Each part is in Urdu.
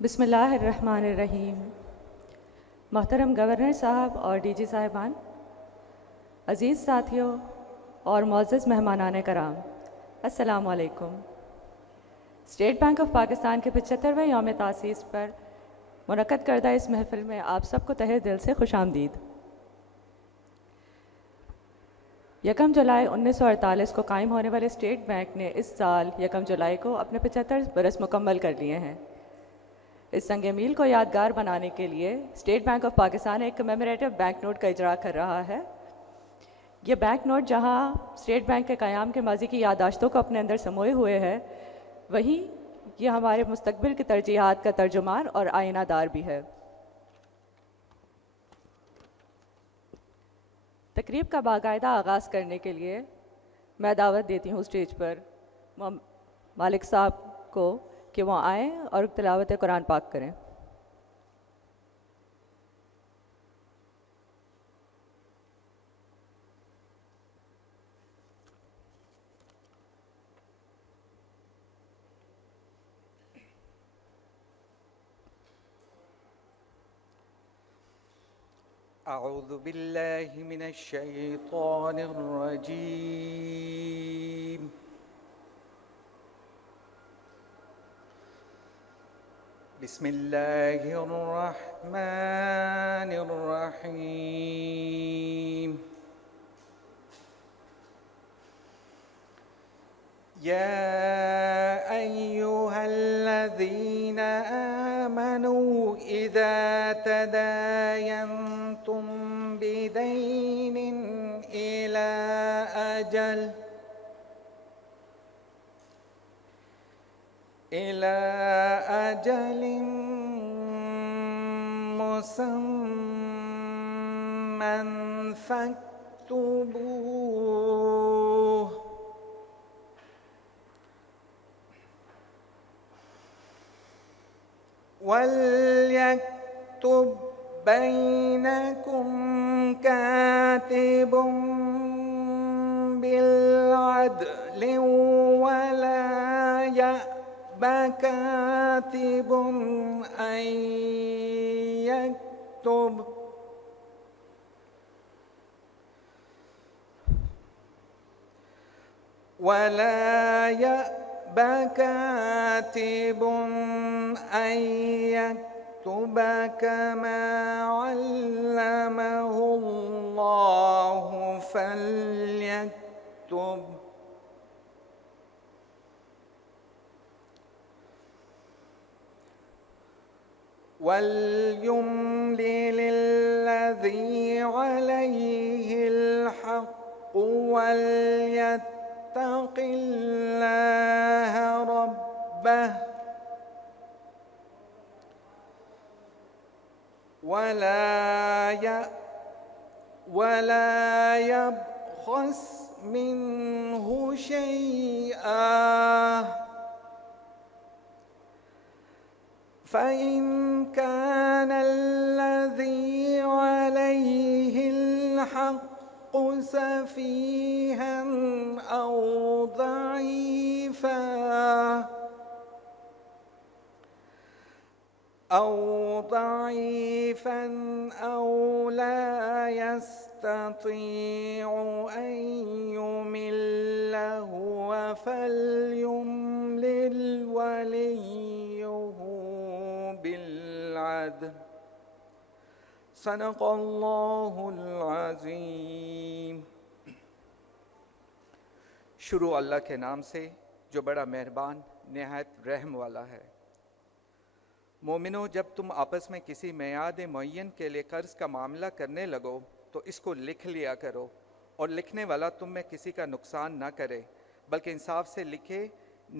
بسم اللہ الرحمن الرحیم۔ محترم گورنر صاحب اور ڈی جی صاحبان، عزیز ساتھیوں اور معزز مہمانان کرام، السلام علیکم۔ اسٹیٹ بینک آف پاکستان کے 75ویں یوم تاسیس پر منعقد کردہ اس محفل میں آپ سب کو تہہ دل سے خوش آمدید۔ 1 جولائی 1948 کو قائم ہونے والے اسٹیٹ بینک نے اس سال 1 جولائی کو اپنے 75 برس مکمل کر لیے ہیں۔ اس سنگ میل کو یادگار بنانے کے لیے اسٹیٹ بینک آف پاکستان ایک کمیموریٹو بینک نوٹ کا اجرا کر رہا ہے۔ یہ بینک نوٹ جہاں اسٹیٹ بینک کے قیام کے ماضی کی یادداشتوں کو اپنے اندر سموئے ہوئے ہے، وہیں یہ ہمارے مستقبل کی ترجیحات کا ترجمان اور آئینہ دار بھی ہے۔ تقریب کا باقاعدہ آغاز کرنے کے لیے میں دعوت دیتی ہوں اسٹیج پر مالک صاحب کو کہ وہ آئیں اور تلاوت قرآن پاک کریں۔ اعوذ باللہ من الشیطان الرجیم۔ بسم اللہ الرحمن الرحیم۔ یا ایہا الذین آمنوا اذا تداینتم بدین إلى أجل مسمى فاكتبوه وليكتب بينكم كاتب بالعدل ولا يأب كاتب أن يكتب كما علمه الله فليكتب وليملل الذي عليه الحق وليتق الله ربه ولا يبخس منه شيئا فإن كان الذي عليه الحق سفيها أو ضعيفا أو لا يستطيع أن يمل هو فليملل وليه بالعدل صدق اللہ العظیم۔ شروع اللہ کے نام سے جو بڑا مہربان نہایت رحم والا ہے۔ مومنو، جب تم آپس میں کسی میعاد معین کے لیے قرض کا معاملہ کرنے لگو تو اس کو لکھ لیا کرو، اور لکھنے والا تم میں کسی کا نقصان نہ کرے بلکہ انصاف سے لکھے،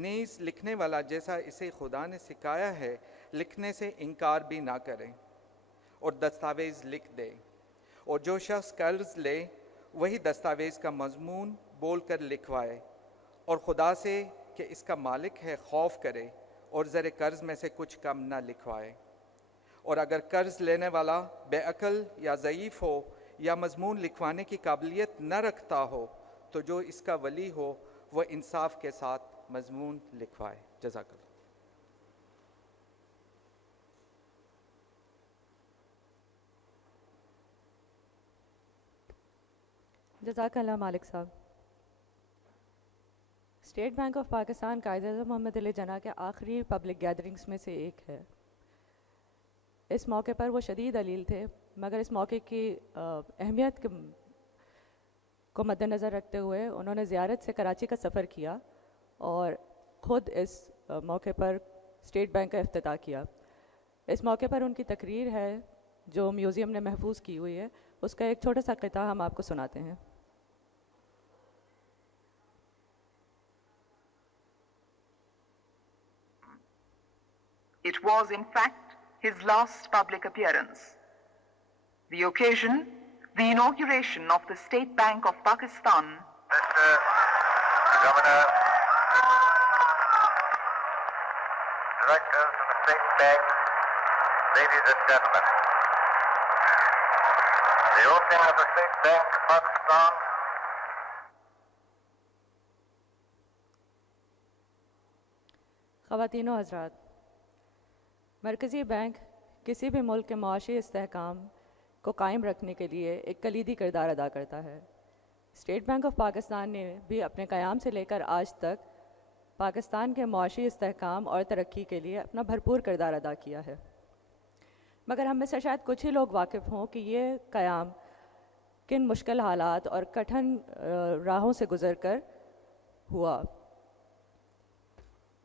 نیز لکھنے والا جیسا اسے خدا نے سکھایا ہے لکھنے سے انکار بھی نہ کرے اور دستاویز لکھ دے، اور جو شخص قرض لے وہی دستاویز کا مضمون بول کر لکھوائے، اور خدا سے کہ اس کا مالک ہے خوف کرے اور زر قرض میں سے کچھ کم نہ لکھوائے۔ اور اگر قرض لینے والا بے عقل یا ضعیف ہو یا مضمون لکھوانے کی قابلیت نہ رکھتا ہو تو جو اس کا ولی ہو وہ انصاف کے ساتھ مضمون لکھوائے۔ جزاک اللہ۔ جزاک اللہ مالک صاحب. اسٹیٹ بینک آف پاکستان قائد-اعظم محمد علی جناح کے آخری پبلک گیدرنگز میں سے ایک ہے. اس موقع پر وہ شدید علیل تھے، مگر اس موقع کی اہمیت کو مد نظر رکھتے ہوئے انہوں نے زیارت سے کراچی کا سفر کیا اور خود اس موقع پر اسٹیٹ بینک کا افتتاح کیا. اس موقع پر ان کی تقریر ہے جو میوزیم نے محفوظ کی ہوئی ہے، اس کا ایک چھوٹا سا قطعہ ہم آپ کو سناتے ہیں. It was, in fact, his last public appearance. The occasion, the inauguration of the State Bank of Pakistan. Mr. Governor, Directors of the State Bank, ladies and gentlemen, the opening of the State Bank of Pakistan. خواتین و حضرات، مرکزی بینک کسی بھی ملک کے معاشی استحکام کو قائم رکھنے کے لیے ایک کلیدی کردار ادا کرتا ہے. اسٹیٹ بینک آف پاکستان نے بھی اپنے قیام سے لے کر آج تک پاکستان کے معاشی استحکام اور ترقی کے لیے اپنا بھرپور کردار ادا کیا ہے. مگر ہم میں سے شاید کچھ ہی لوگ واقف ہوں کہ یہ قیام کن مشکل حالات اور کٹھن راہوں سے گزر کر ہوا.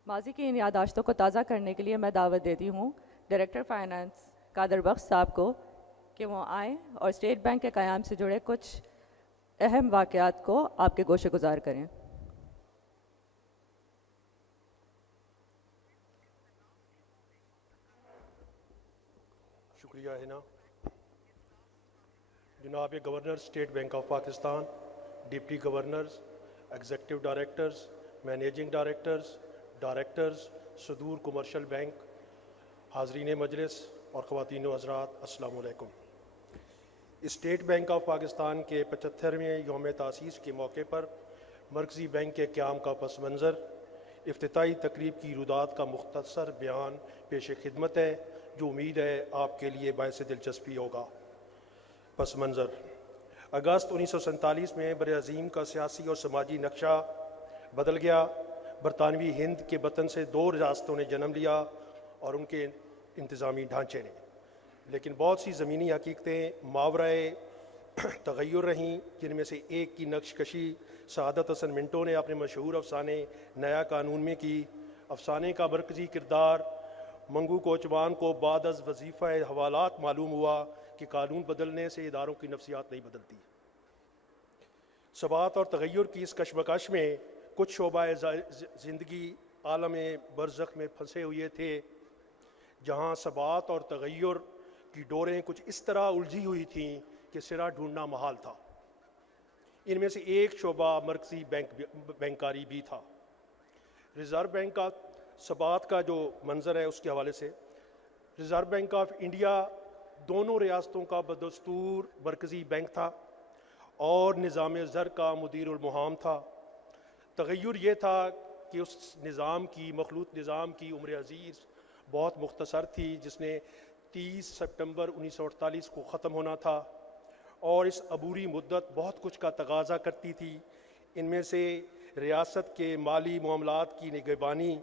ماضی کی ان یادداشتوں کو تازہ کرنے کے لیے میں دعوت دیتی ہوں ڈائریکٹر فائنانس قادر بخش صاحب کو کہ وہ آئیں اور اسٹیٹ بینک کے قیام سے جڑے کچھ اہم واقعات کو آپ کے گوشے گزار کریں. شکریہ ہنا. جناب governor state bank of Pakistan, deputy governors, executive directors, managing directors صدور کمرشل بینک، حاضرین مجلس اور خواتین و حضرات، السلام علیکم. اسٹیٹ بینک آف پاکستان کے 75ویں یوم تاسیس کے موقع پر مرکزی بینک کے قیام کا پس منظر افتتاحی تقریب کی رویداد کا مختصر بیان پیش خدمت ہے جو امید ہے آپ کے لیے باعث دلچسپی ہوگا. پس منظر: اگست 1947 میں بر عظیم کا سیاسی اور سماجی نقشہ بدل گیا. برطانوی ہند کے وطن سے 2 ریاستوں نے جنم لیا اور ان کے انتظامی ڈھانچے نے، لیکن بہت سی زمینی حقیقتیں ماورائے تغیر رہیں، جن میں سے ایک کی نقش کشی سعادت حسن منٹو نے اپنے مشہور افسانے نیا قانون میں کی. افسانے کا مرکزی کردار منگو کوچوان کو بعد از وظیفہ حوالات معلوم ہوا کہ قانون بدلنے سے اداروں کی نفسیات نہیں بدلتی. ثبات اور تغیر کی اس کشمکش میں کچھ شعبہ زندگی عالم برزخ میں پھنسے ہوئے تھے، جہاں ثبات اور تغیر کی ڈوریں کچھ اس طرح الجھی ہوئی تھیں کہ سرا ڈھونڈنا محال تھا. ان میں سے ایک شعبہ مرکزی بینکاری بھی تھا. ریزرو بینک کا ثبات کا جو منظر ہے اس کے حوالے سے، ریزرو بینک آف انڈیا دونوں ریاستوں کا بدستور مرکزی بینک تھا اور نظام زر کا مدیر المہام تھا. تغیر یہ تھا کہ اس نظام کی مخلوط نظام کی عمر عزیز بہت مختصر تھی، جس نے 30 سپٹمبر 1948 کو ختم ہونا تھا، اور اس عبوری مدت بہت کچھ کا تقاضا کرتی تھی. ان میں سے ریاست کے مالی معاملات کی نگہبانی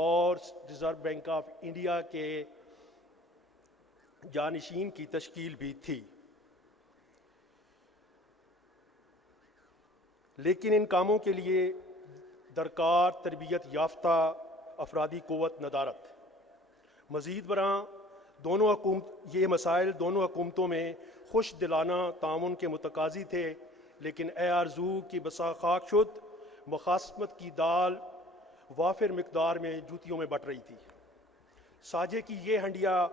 اور ریزرو بینک آف انڈیا کے جانشین کی تشکیل بھی تھی. لیکن ان کاموں کے لیے درکار تربیت یافتہ افرادی قوت ندارت. مزید برآں یہ مسائل دونوں حکومتوں میں خوش دلانہ تعاون کے متقاضی تھے، لیکن اے آرزو کی بسا خاک شد مخاصمت کی دال وافر مقدار میں جوتیوں میں بٹ رہی تھی. ساجے کی یہ ہنڈیا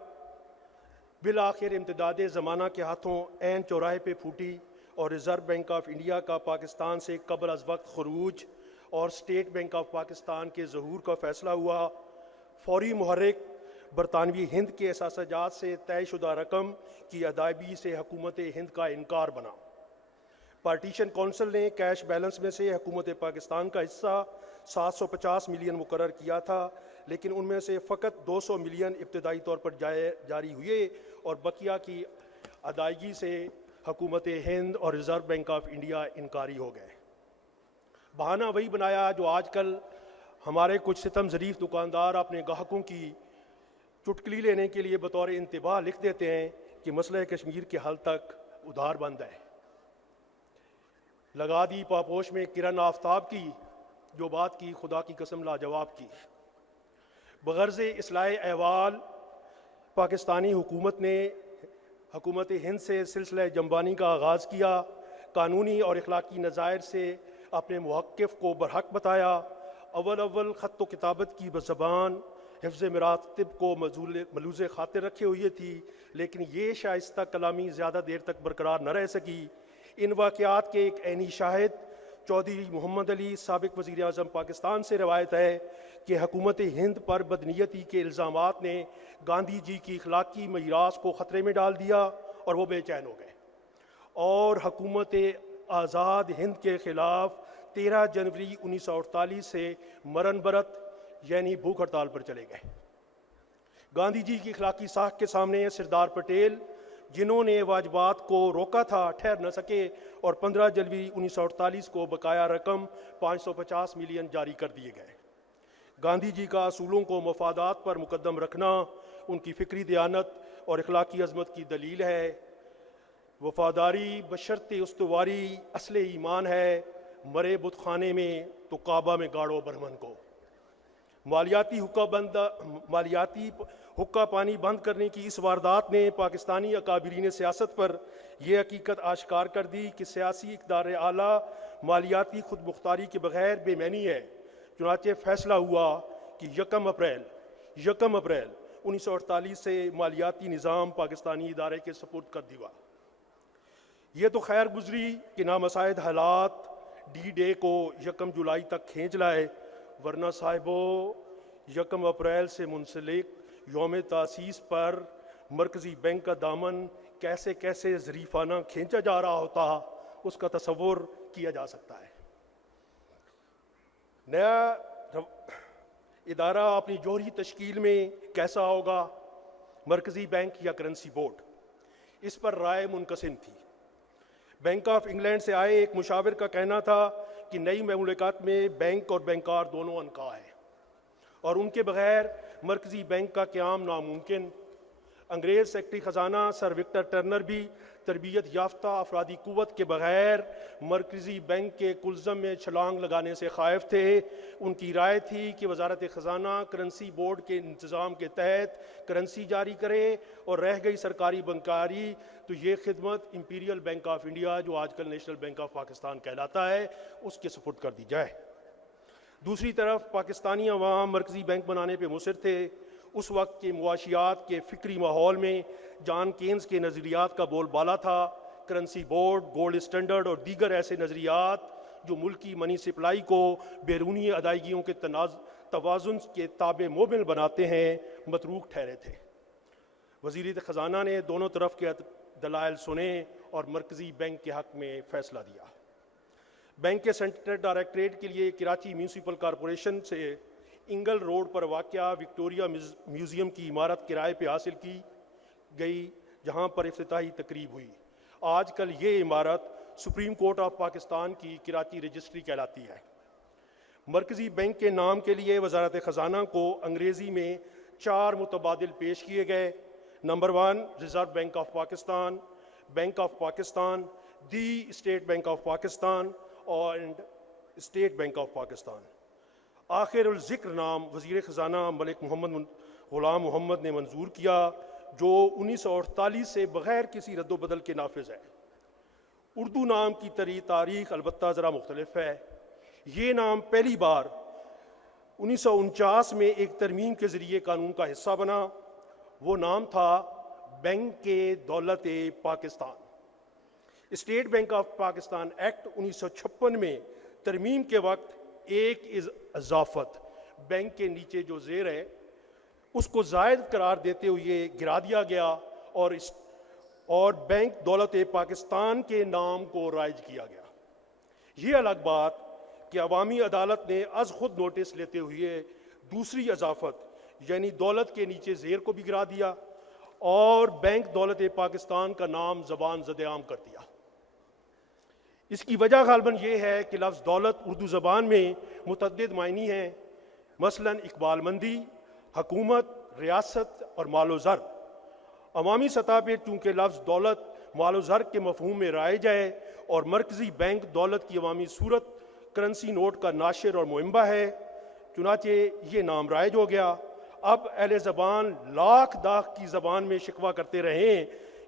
بالآخر امتداد زمانہ کے ہاتھوں عین چوراہے پہ پھوٹی اور ریزرو بینک آف انڈیا کا پاکستان سے قبل از وقت خروج اور اسٹیٹ بینک آف پاکستان کے ظہور کا فیصلہ ہوا. فوری محرک برطانوی ہند کے احساسات سے طے شدہ رقم کی ادائیگی سے حکومت ہند کا انکار بنا. پارٹیشن کونسل نے کیش بیلنس میں سے حکومت پاکستان کا حصہ 750 ملین مقرر کیا تھا، لیکن ان میں سے فقط 200 ملین ابتدائی طور پر جاری ہوئے اور بقیہ کی ادائیگی سے حکومت ہند اور ریزرو بینک آف انڈیا انکاری ہو گئے۔ بہانہ وہی بنایا جو آج کل ہمارے کچھ ستم ظریف دکاندار اپنے گاہکوں کی چٹکلی لینے کے لیے بطور انتباہ لکھ دیتے ہیں کہ مسئلہ کشمیر کے حل تک ادھار بند ہے۔ لگا دی پاپوش میں کرن آفتاب کی، جو بات کی خدا کی قسم لاجواب کی۔ بغرض اصلاح احوال پاکستانی حکومت نے حکومت ہند سے سلسلہ جنبانی کا آغاز کیا، قانونی اور اخلاقی نظائر سے اپنے موقف کو برحق بتایا۔ اول خط و کتابت کی زبان حفظ مراتب کو ملوز خاطر رکھے ہوئے تھی، لیکن یہ شائستہ کلامی زیادہ دیر تک برقرار نہ رہ سکی۔ ان واقعات کے ایک عینی شاہد چودھری محمد علی سابق وزیر اعظم پاکستان سے روایت ہے کہ حکومت ہند پر بدنیتی کے الزامات نے گاندھی جی کی اخلاقی میراث کو خطرے میں ڈال دیا اور وہ بے چین ہو گئے، اور حکومت آزاد ہند کے خلاف 13 جنوری 1948 سے مرن برت یعنی بھوک ہڑتال پر چلے گئے۔ گاندھی جی کی اخلاقی ساکھ کے سامنے سردار پٹیل، جنہوں نے واجبات کو روکا تھا، ٹھہر نہ سکے اور 15 جنوری 1948 کو بقایا رقم 550 ملین جاری کر دیے گئے۔ گاندھی جی کا اصولوں کو مفادات پر مقدم رکھنا ان کی فکری دیانت اور اخلاقی عظمت کی دلیل ہے۔ وفاداری بشرط استواری اصل ایمان ہے، مرے بت خانے میں تو کعبہ میں گاڑو برہمن کو۔ مالیاتی حقہ پانی بند کرنے کی اس واردات نے پاکستانی اکابرین سیاست پر یہ حقیقت آشکار کر دی کہ سیاسی اقدار اعلیٰ مالیاتی خود مختاری کے بغیر بے معنی ہے۔ چنانچہ فیصلہ ہوا کہ یکم اپریل 1948 سے مالیاتی نظام پاکستانی ادارے کے سپرد کر دیا۔ یہ تو خیر گزری کہ نامساعد حالات ڈی ڈے کو 1 جولائی تک کھینچ لائے، ورنہ صاحبو 1 اپریل سے منسلک یوم تاسیس پر مرکزی بینک کا دامن کیسے کیسے ظریفانہ کھینچا جا رہا ہوتا، اس کا تصور کیا جا سکتا ہے۔ نیا ادارہ اپنی جوہری تشکیل میں کیسا ہوگا، مرکزی بینک یا کرنسی بورڈ، اس پر رائے منقسم تھی۔ بینک آف انگلینڈ سے آئے ایک مشاور کا کہنا تھا کہ نئی مملکت میں بینک اور بینکار دونوں عنقا ہیں اور ان کے بغیر مرکزی بینک کا قیام ناممکن۔ انگریز سیکرٹری خزانہ سر وکٹر ٹرنر بھی تربیت یافتہ افرادی قوت کے بغیر مرکزی بینک کے کلزم میں چھلانگ لگانے سے خائف تھے۔ ان کی رائے تھی کہ وزارت خزانہ کرنسی بورڈ کے انتظام کے تحت کرنسی جاری کرے اور رہ گئی سرکاری بنکاری تو یہ خدمت امپیریل بینک آف انڈیا، جو آج کل نیشنل بینک آف پاکستان کہلاتا ہے، اس کے سپرد کر دی جائے۔ دوسری طرف پاکستانی عوام مرکزی بینک بنانے پہ مصر تھے۔ اس وقت کے معاشیات کے فکری ماحول میں جان کینز کے نظریات کا بول بالا تھا۔ کرنسی بورڈ، گولڈ اسٹینڈرڈ اور دیگر ایسے نظریات جو ملکی منی سپلائی کو بیرونی ادائیگیوں کے توازن کے تابع مومل بناتے ہیں، متروک ٹھہرے تھے۔ وزیر خزانہ نے دونوں طرف کے دلائل سنے اور مرکزی بینک کے حق میں فیصلہ دیا۔ بینک کے سینٹرل ڈائریکٹریٹ کے لیے کراچی میونسپل کارپوریشن سے انگل روڈ پر واقع وکٹوریہ میوزیم کی عمارت کرائے پہ حاصل کی گئی، جہاں پر افتتاحی تقریب ہوئی۔ آج کل یہ عمارت سپریم کورٹ آف پاکستان کی کراچی رجسٹری کہلاتی ہے۔ مرکزی بینک کے نام کے لیے وزارت خزانہ کو انگریزی میں 4 متبادل پیش کیے گئے۔ Number 1 reserve bank of Pakistan, bank of Pakistan, the state bank of Pakistan اور اسٹیٹ بینک آف پاکستان۔ آخر الذکر نام وزیر خزانہ ملک محمد غلام محمد نے منظور کیا، جو 1948 سے بغیر کسی رد و بدل کے نافذ ہے۔ اردو نام کی تاریخ البتہ ذرا مختلف ہے۔ یہ نام پہلی بار 1949 میں ایک ترمیم کے ذریعے قانون کا حصہ بنا۔ وہ نام تھا بینک دولت Pakistan. State bank of Pakistan act 1956 میں ترمیم کے وقت ایک اضافت بینک کے نیچے جو زیر ہے اس کو زائد قرار دیتے ہوئے گرا دیا گیا اور بینک دولت پاکستان کے نام کو رائج کیا گیا۔ یہ الگ بات کہ عوامی عدالت نے از خود نوٹس لیتے ہوئے دوسری اضافت یعنی دولت کے نیچے زیر کو بھی گرا دیا اور بینک دولت پاکستان کا نام زبان زد عام کر دیا۔ اس کی وجہ غالباً یہ ہے کہ لفظ دولت اردو زبان میں متعدد معنی ہیں، مثلاً اقبال مندی، حکومت، ریاست اور مال و زر۔ عوامی سطح پہ چونکہ لفظ دولت مال و زر کے مفہوم میں رائج ہے اور مرکزی بینک دولت کی عوامی صورت کرنسی نوٹ کا ناشر اور معمبہ ہے، چنانچہ یہ نام رائج ہو گیا۔ اب اہل زبان لاکھ داغ کی زبان میں شکوہ کرتے رہیں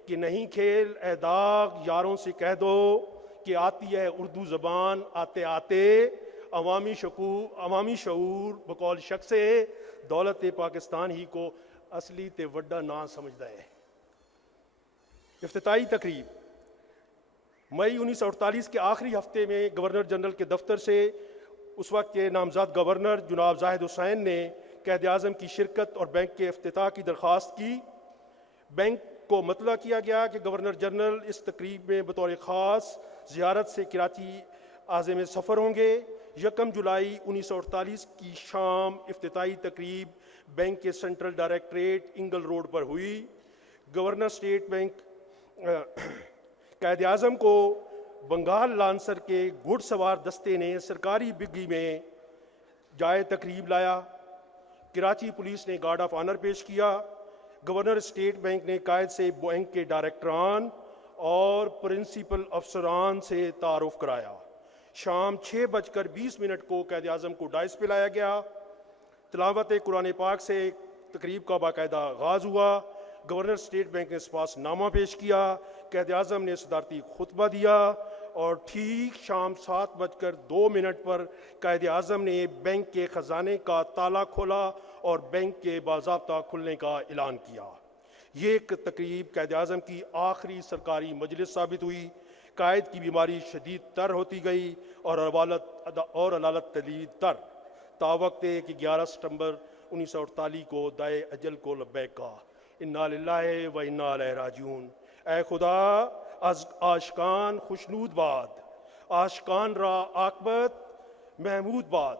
کہ نہیں کھیل اے داغ یاروں سے کہہ دو کہ آتی ہے اردو زبان آتے آتے عوامی شعور بقول شخص دولت پاکستان ہی کو اصلی تے وڈا نہ سمجھتا ہے۔ افتتاحی تقریب مئی 1948 کے آخری ہفتے میں گورنر جنرل کے دفتر سے اس وقت کے نامزد گورنر جناب زاہد حسین نے قائد اعظم کی شرکت اور بینک کے افتتاح کی درخواست کی۔ بینک کو مطلع کیا گیا کہ گورنر جنرل اس تقریب میں بطور خاص زیارت سے کراچی عازم سفر ہوں گے۔ 1 جولائی 1948 کی شام افتتاحی تقریب بینک کے سینٹرل ڈائریکٹریٹ انگل روڈ پر ہوئی۔ Governor state bank Quaid Azam کو بنگال لانسر کے گھڑ سوار دستے نے سرکاری بگی میں جائے تقریب لایا۔ کراچی پولیس نے گارڈ آف آنر پیش کیا۔ گورنر اسٹیٹ بینک نے قائد سے بینک کے ڈائریکٹران اور پرنسپل افسران سے تعارف کرایا۔ شام 6:20 کو قائد اعظم کو ڈائس پہ لایا گیا۔ تلاوت قرآن پاک سے تقریب کا باقاعدہ آغاز ہوا۔ گورنر اسٹیٹ بینک نے سپاس نامہ پیش کیا، قائد اعظم نے صدارتی خطبہ دیا اور ٹھیک شام 7:02 پر قائد اعظم نے بینک کے خزانے کا تالا کھولا اور بینک کے باضابطہ کھلنے کا اعلان کیا۔ یہ ایک تقریب قائد اعظم کی آخری سرکاری مجلس ثابت ہوئی۔ قائد کی بیماری شدید تر ہوتی گئی اور علالت تدید تر، تاوقت کہ 11 ستمبر 1948 کو دائے اجل کو لبیک کہا۔ انا للہ و انا الیہ راجعون۔ اے خدا از عاشقان خوشنود باد، عاشقان را عاقبت محمود باد۔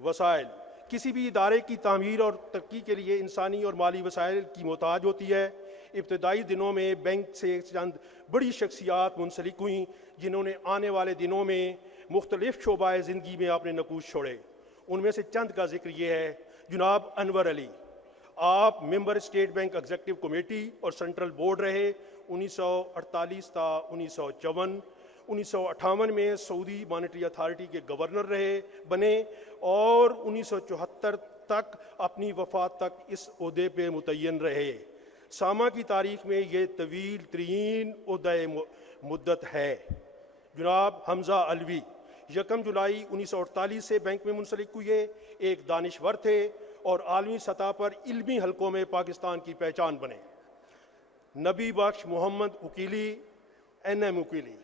وسائل کسی بھی ادارے کی تعمیر اور ترقی کے لیے انسانی اور مالی وسائل کی محتاج ہوتی ہے۔ ابتدائی دنوں میں بینک سے چند بڑی شخصیات منسلک ہوئیں جنہوں نے آنے والے دنوں میں مختلف شعبۂ زندگی میں اپنے نقوش چھوڑے۔ ان میں سے چند کا ذکر یہ ہے: جناب انور علی، آپ member state bank executive committee اور سینٹرل بورڈ رہے 1948 تا 1954۔ 1958 میں سعودی مانیٹری اتھارٹی کے گورنر بنے اور 1974 تک اپنی وفات تک اس عہدے پہ متعین رہے۔ سامہ کی تاریخ میں یہ طویل ترین عہدۂ مدت ہے۔ جناب حمزہ علوی 1 جولائی 1948 سے بینک میں منسلک ہوئے، ایک دانشور تھے اور عالمی سطح پر علمی حلقوں میں پاکستان کی پہچان بنے۔ نبی بخش محمد وکیلی NM وکیلی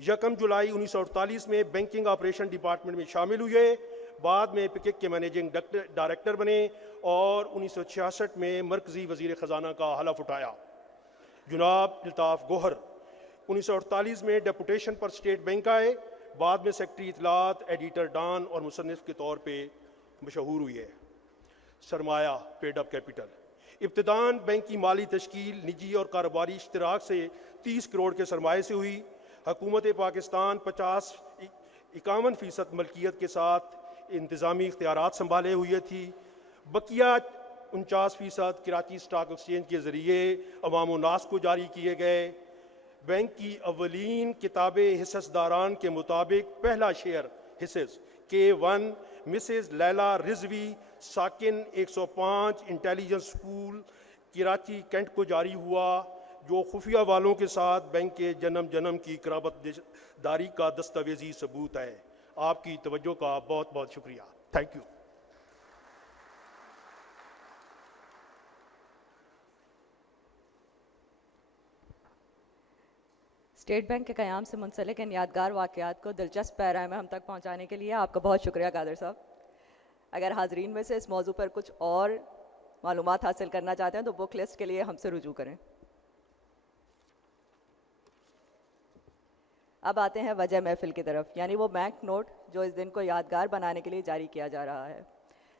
1 جولائی 1948 میں بینکنگ آپریشن ڈپارٹمنٹ میں شامل ہوئے، بعد میں پکک کے مینیجنگ ڈائریکٹر بنے اور 1966 میں مرکزی وزیر خزانہ کا حلف اٹھایا۔ جناب الطاف گوہر 1948 میں ڈیپوٹیشن پر اسٹیٹ بینک آئے، بعد میں سیکرٹری اطلاعات، ایڈیٹر ڈان اور مصنف کے طور پہ مشہور ہوئے۔ سرمایہ پیڈ اپ کیپٹل ابتداً بینک کی مالی تشکیل نجی اور کاروباری اشتراک سے 30 کروڑ کے سرمایے سے ہوئی۔ حکومت پاکستان 51% ملکیت کے ساتھ انتظامی اختیارات سنبھالے ہوئے تھی۔ بقیہ 49% کراچی اسٹاک ایکسچینج کے ذریعے عوام و ناس کو جاری کیے گئے۔ بینک کی اولین کتاب حصص داران کے مطابق پہلا شیئر حصص K1 مسز لیلا رضوی ساکن 105 انٹیلیجنس اسکول کراچی کینٹ کو جاری ہوا، جو خفیہ والوں کے ساتھ بینک کے جنم کی قرابت داری کا دستاویزی ثبوت ہے۔ آپ کی توجہ کا بہت بہت شکریہ۔ Thank you. اسٹیٹ بینک کے قیام سے منسلک ان یادگار واقعات کو دلچسپ پیرائے میں ہم تک پہنچانے کے لیے آپ کا بہت شکریہ قادر صاحب۔ اگر حاضرین میں سے اس موضوع پر کچھ اور معلومات حاصل کرنا چاہتے ہیں تو بک لسٹ کے لیے ہم سے رجوع کریں۔ اب آتے ہیں وجہ محفل کی طرف، یعنی وہ بینک نوٹ جو اس دن کو یادگار بنانے کے لیے جاری کیا جا رہا ہے۔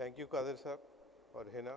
Thank you, Qadir Sahab, or Hina,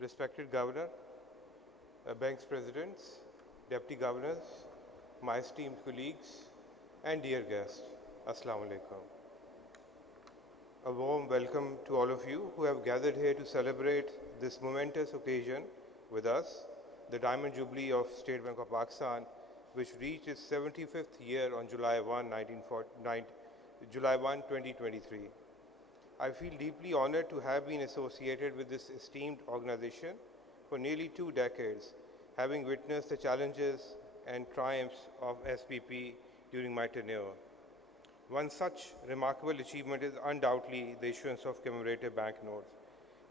Respected Governor, Bank's Presidents, Deputy Governors, my esteemed colleagues, and dear guests, Assalamu Alaikum. A warm welcome to all of you who have gathered here to celebrate this momentous occasion with us, the Diamond Jubilee of State Bank of Pakistan, which reached its 75th year on July 1, 2023. I feel deeply honored to have been associated with this esteemed organization for nearly 2 decades, having witnessed the challenges and triumphs of SBP during my tenure. One such remarkable achievement is undoubtedly the issuance of commemorative banknotes,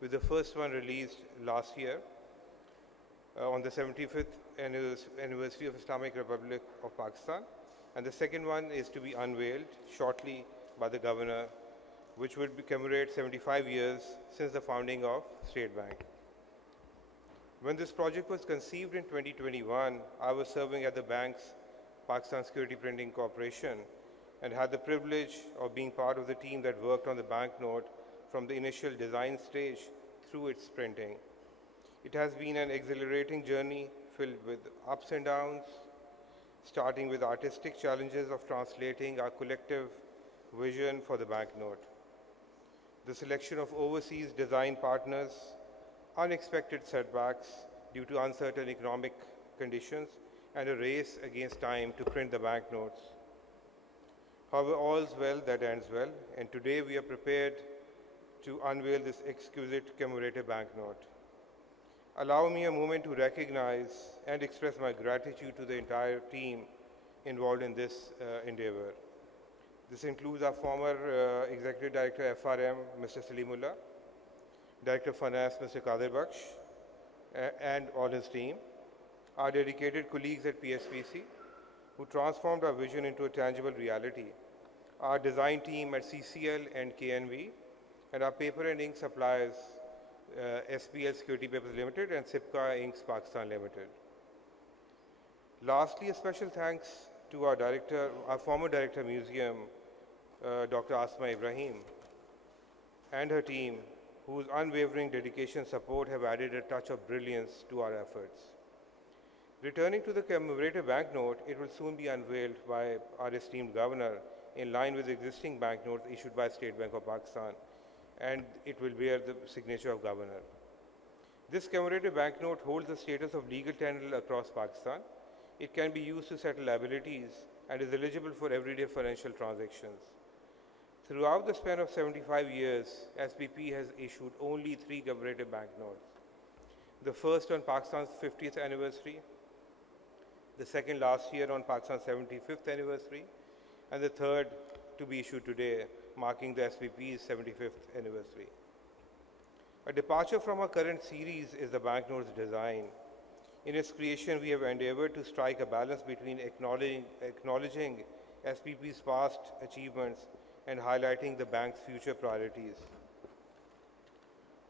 with the first one released last year on the 75th anniversary of Islamic Republic of Pakistan, and the second one is to be unveiled shortly by the Governor, which would commemorate 75 years since the founding of State Bank. When this project was conceived in 2021, I was serving at the bank's Pakistan Security Printing Corporation and had the privilege of being part of the team that worked on the banknote from the initial design stage through its printing. It has been an exhilarating journey filled with ups and downs, starting with artistic challenges of translating our collective vision for the banknote. The selection of overseas design partners, unexpected setbacks due to uncertain economic conditions, and a race against time to print the banknotes. However, all's well that ends well, and today we are prepared to unveil this exquisite commemorative banknote. Allow me a moment to recognize and express my gratitude to the entire team involved in this endeavor. This includes our former Executive Director FRM, Mr. Salimullah, Director of Finance, Mr. Qadir Baksh, and all his team, our dedicated colleagues at PSPC, who transformed our vision into a tangible reality, our design team at CCL and KNV, and our paper and ink suppliers, SPL Security Papers Limited and Sipka Inks Pakistan Limited. Lastly, a special thanks to our former Director Museum, Dr. Asma Ibrahim, and her team, whose unwavering dedication and support have added a touch of brilliance to our efforts. Returning to the commemorative banknote, it will soon be unveiled by our esteemed Governor in line with existing banknotes issued by State Bank of Pakistan, and it will bear the signature of Governor. This commemorative banknote holds the status of legal tender across Pakistan. It can be used to settle liabilities and is eligible for everyday financial transactions. Throughout the span of 75 years, SBP has issued only 3 commemorative banknotes. The first on Pakistan's 50th anniversary, the second last year on Pakistan's 75th anniversary, and the third to be issued today, marking the SBP's 75th anniversary. A departure from our current series is the banknote's design. In its creation, we have endeavored to strike a balance between acknowledging SBP's past achievements and highlighting the bank's future priorities.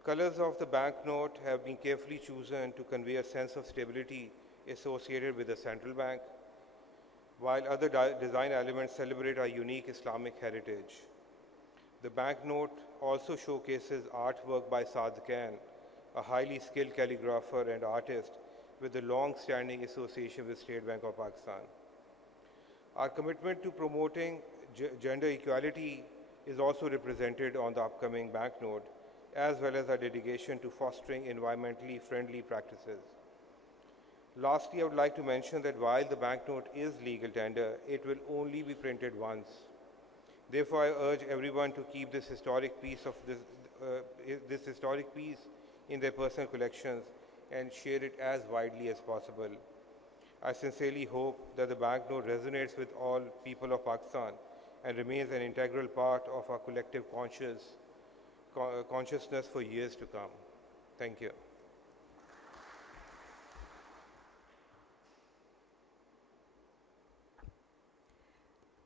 Colors of the banknote have been carefully chosen to convey a sense of stability associated with the central bank, while other design elements celebrate our unique Islamic heritage. The banknote also showcases artwork by Saad Khan, a highly skilled calligrapher and artist with a long-standing association with State Bank of Pakistan. Our commitment to promoting gender equality is also represented on the upcoming banknote, as well as our dedication to fostering environmentally friendly practices. Lastly, I would like to mention that while the banknote is legal tender, it will only be printed once. Therefore, I urge everyone to keep this historic piece in their personal collections and share it as widely as possible. I sincerely hope that the banknote resonates with all people of Pakistan and remains an integral part of our collective consciousness for years to come. Thank you.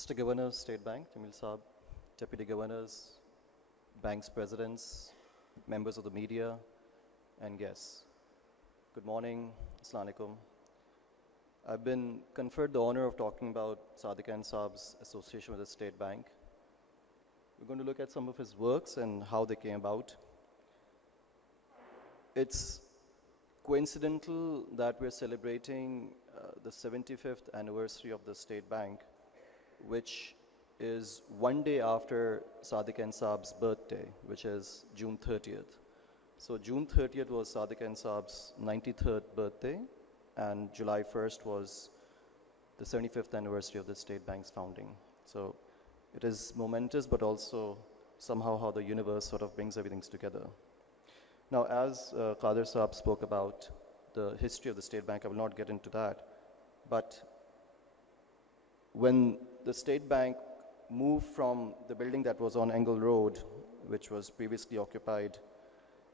Mr. Governor, State Bank, Jamil Saab, Deputy Governors, Bank's Presidents, members of the media, and guests. Good morning, Assalamu alaikum. I've been conferred the honor of talking about Saadiq Saab's association with the State Bank. We're going to look at some of his works and how they came about. It's coincidental that we're celebrating the 75th anniversary of the State Bank, which is one day after Sadiq Saab's birthday, which is June 30th. So June 30th was Sadiq Saab's 93rd birthday, and July 1st was the 75th anniversary of the State Bank's founding. So it is momentous, but also somehow how the universe sort of brings everything together. Now, as Qadir Saab spoke about the history of the State Bank, I will not get into that, but when the State Bank moved from the building that was on Engle Road, which was previously occupied,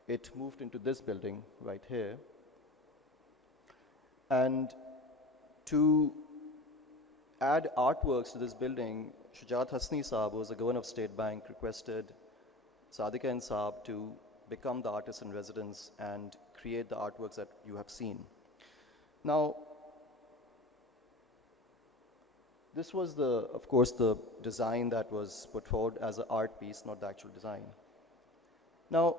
it moved into this building right here. And to add artworks to this building, Shujaat Hasni Saab, who was the governor of State Bank, requested Sadiq Saab to become the artist in residence and create the artworks that you have seen. Now, this was, of course, the design that was put forward as an art piece, not the actual design. Now,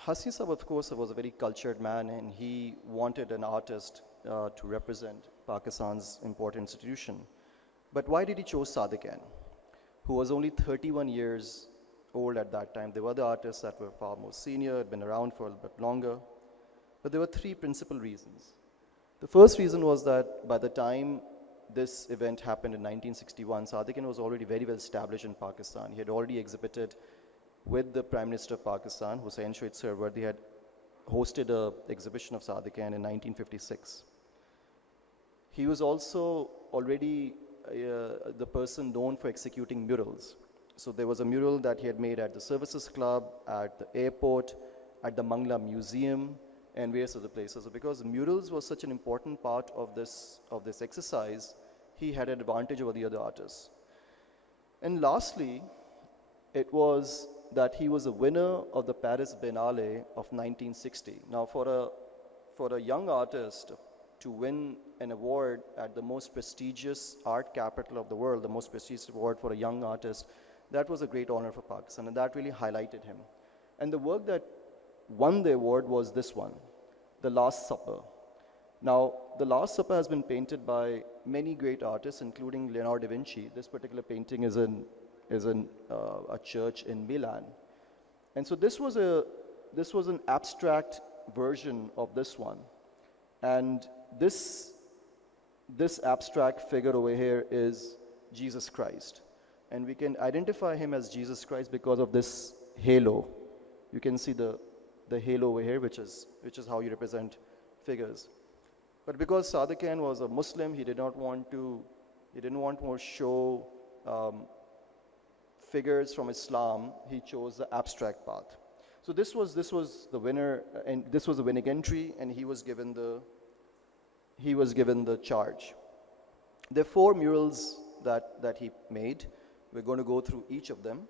Hasni Saab, of course, was a very cultured man, and he wanted an artist to represent Pakistan's important institution. But why did he choose Sadiq, who was only 31 years old at that time? There were other artists that were far more senior, had been around for a bit longer. But there were three principal reasons. The first reason was that by the time this event happened in 1961, Sadiq was already very well established in Pakistan. He had already exhibited with the Prime Minister of Pakistan, Hussain Shoaib Sarwar. He had hosted an exhibition of Sadiq in 1956. He was also already the person known for executing murals. So there was a mural that he had made at the Services Club, at the airport, at the Mangla Museum, and various other places. So because murals was such an important part of this exercise, he had an advantage over the other artists. And lastly, it was that he was a winner of the Paris Biennale of 1960. Now, for a young artist to win an award at the most prestigious art capital of the world, the most prestigious award for a young artist, that was a great honor for Pakistan, and that really highlighted him. And the work that won the award was this one, The Last Supper. Now, The Last Supper has been painted by many great artists, including Leonardo da Vinci. This particular painting is in a church in Milan. And so this was an abstract version of this one. And this abstract figure over here is Jesus Christ. And we can identify him as Jesus Christ because of this halo. You can see the halo over here, which is how you represent figures. But because Sadiq was a Muslim, he didn't want to show figures from Islam, he chose the abstract path. So this was the winner, and this was the winning entry, and he was given the charge. There are 4 murals that he made. We're going to go through each of them,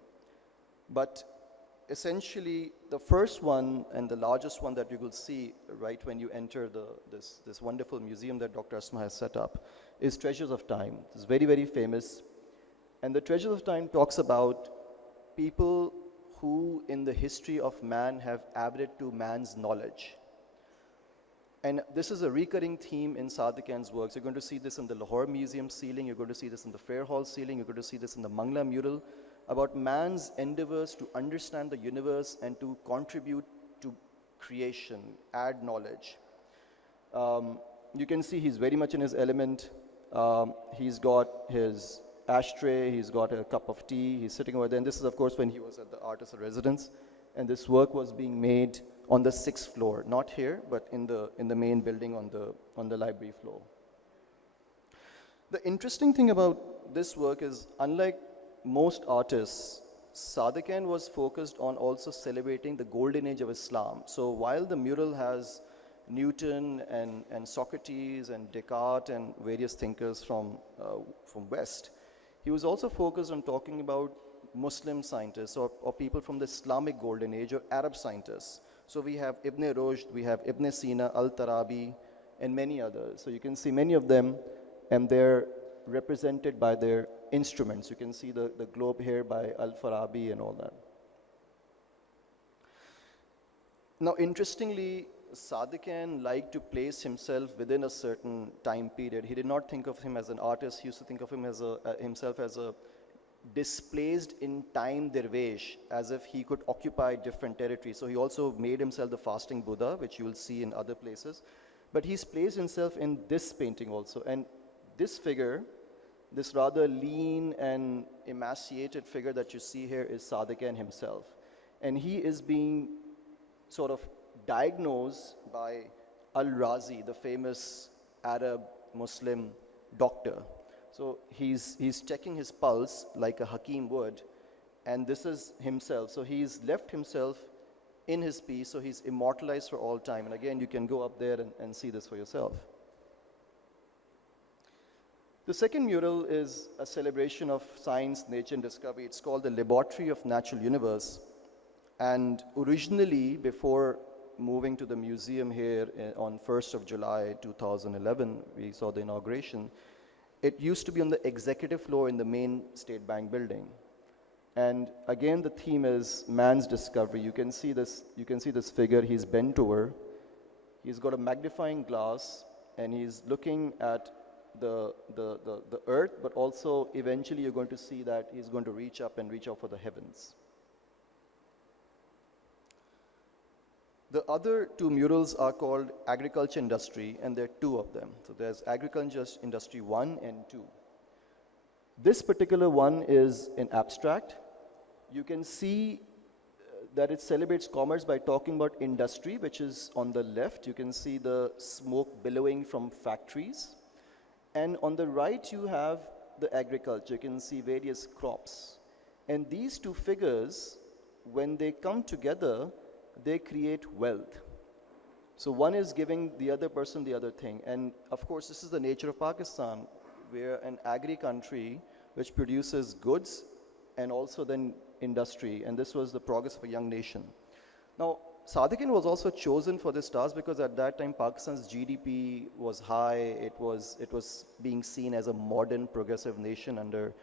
but essentially the first one and the largest one that you will see right when you enter this wonderful museum that Dr. Asma has set up is Treasures of Time. It's very, very famous. And the Treasures of Time talks about people who in the history of man have added to man's knowledge. And this is a recurring theme in Saad Khan's works. You're going to see this in the Lahore Museum ceiling, you're going to see this in the Fair Hall ceiling, you're going to see this in the Mangla mural, about man's endeavors to understand the universe and to contribute to creation, add knowledge. You can see he's very much in his element. He's got his ashtray, he's got a cup of tea, he's sitting over there. And this is, of course, when he was at the artist residence. And this work was being made on the 6th floor, not here, but in the main building on the library floor. The interesting thing about this work is, unlike most artists, Saad Khan was focused on also celebrating the golden age of Islam. So while the mural has Newton and Socrates and Descartes and various thinkers from West, he was also focused on talking about Muslim scientists or people from the Islamic golden age or Arab scientists. So we have Ibn Rushd, we have Ibn Sina, Al-Tarabi, and many others. So you can see many of them, and they're represented by their instruments. You can see the globe here by Al-Farabi and all that. Now, interestingly, Saad Khan liked to place himself within a certain time period. He did not think of him as an artist. He used to think of him as himself as a displaced in time dervish, as if he could occupy different territories. So he also made himself the fasting Buddha, which you will see in other places. But he's placed himself in this painting also. And this figure, this rather lean and emaciated figure that you see here, is Saad Khan himself. And he is being sort of diagnosed by Al-Razi, the famous Arab Muslim doctor. So he's checking his pulse like a Hakim would, and this is himself. So he's left himself in his piece, so he's immortalized for all time. And again, you can go up there and see this for yourself. The second mural is a celebration of science, nature, and discovery. It's called the Laboratory of Natural Universe. And originally, before moving to the museum here on 1st of July 2011, we saw the inauguration. It used to be on the executive floor in the main State Bank building. And again, the theme is man's discovery. You can see this figure. He's bent over. He's got a magnifying glass, and he's looking at the earth, but also eventually you're going to see that he's going to reach up and reach out for the heavens. The other 2 murals are called Agriculture Industry, and there are 2 of them. So there's Agriculture Industry 1 and 2. This particular one is in abstract. You can see that it celebrates commerce by talking about industry, which is on the left. You can see the smoke billowing from factories. And on the right, you have the agriculture. You can see various crops. And these 2 figures, when they come together, they create wealth. So one is giving the other person the other thing. And of course, this is the nature of Pakistan. We're an agri country which produces goods and also then industry. And this was the progress of a young nation. Now, Saad Khan was also chosen for this task because at that time, Pakistan's GDP was high. It was being seen as a modern, progressive nation under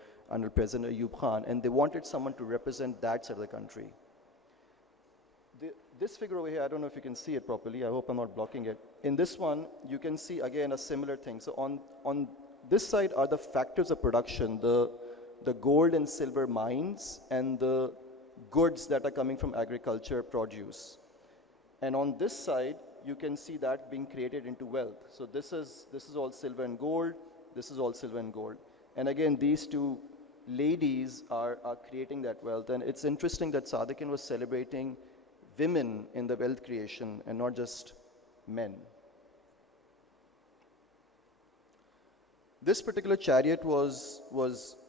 President Ayub Khan. And they wanted someone to represent that side of the country. This figure over here, I don't know if you can see it properly. I hope I'm not blocking it. In this one, you can see, again, a similar thing. So on this side are the factors of production, the gold and silver mines, and the goods that are coming from agriculture produce. And on this side, you can see that being created into wealth. So this is all silver and gold. This is all silver and gold. And again, these 2 ladies are creating that wealth. And it's interesting that Saad Khan was celebrating women in the wealth creation and not just men. This particular chariot was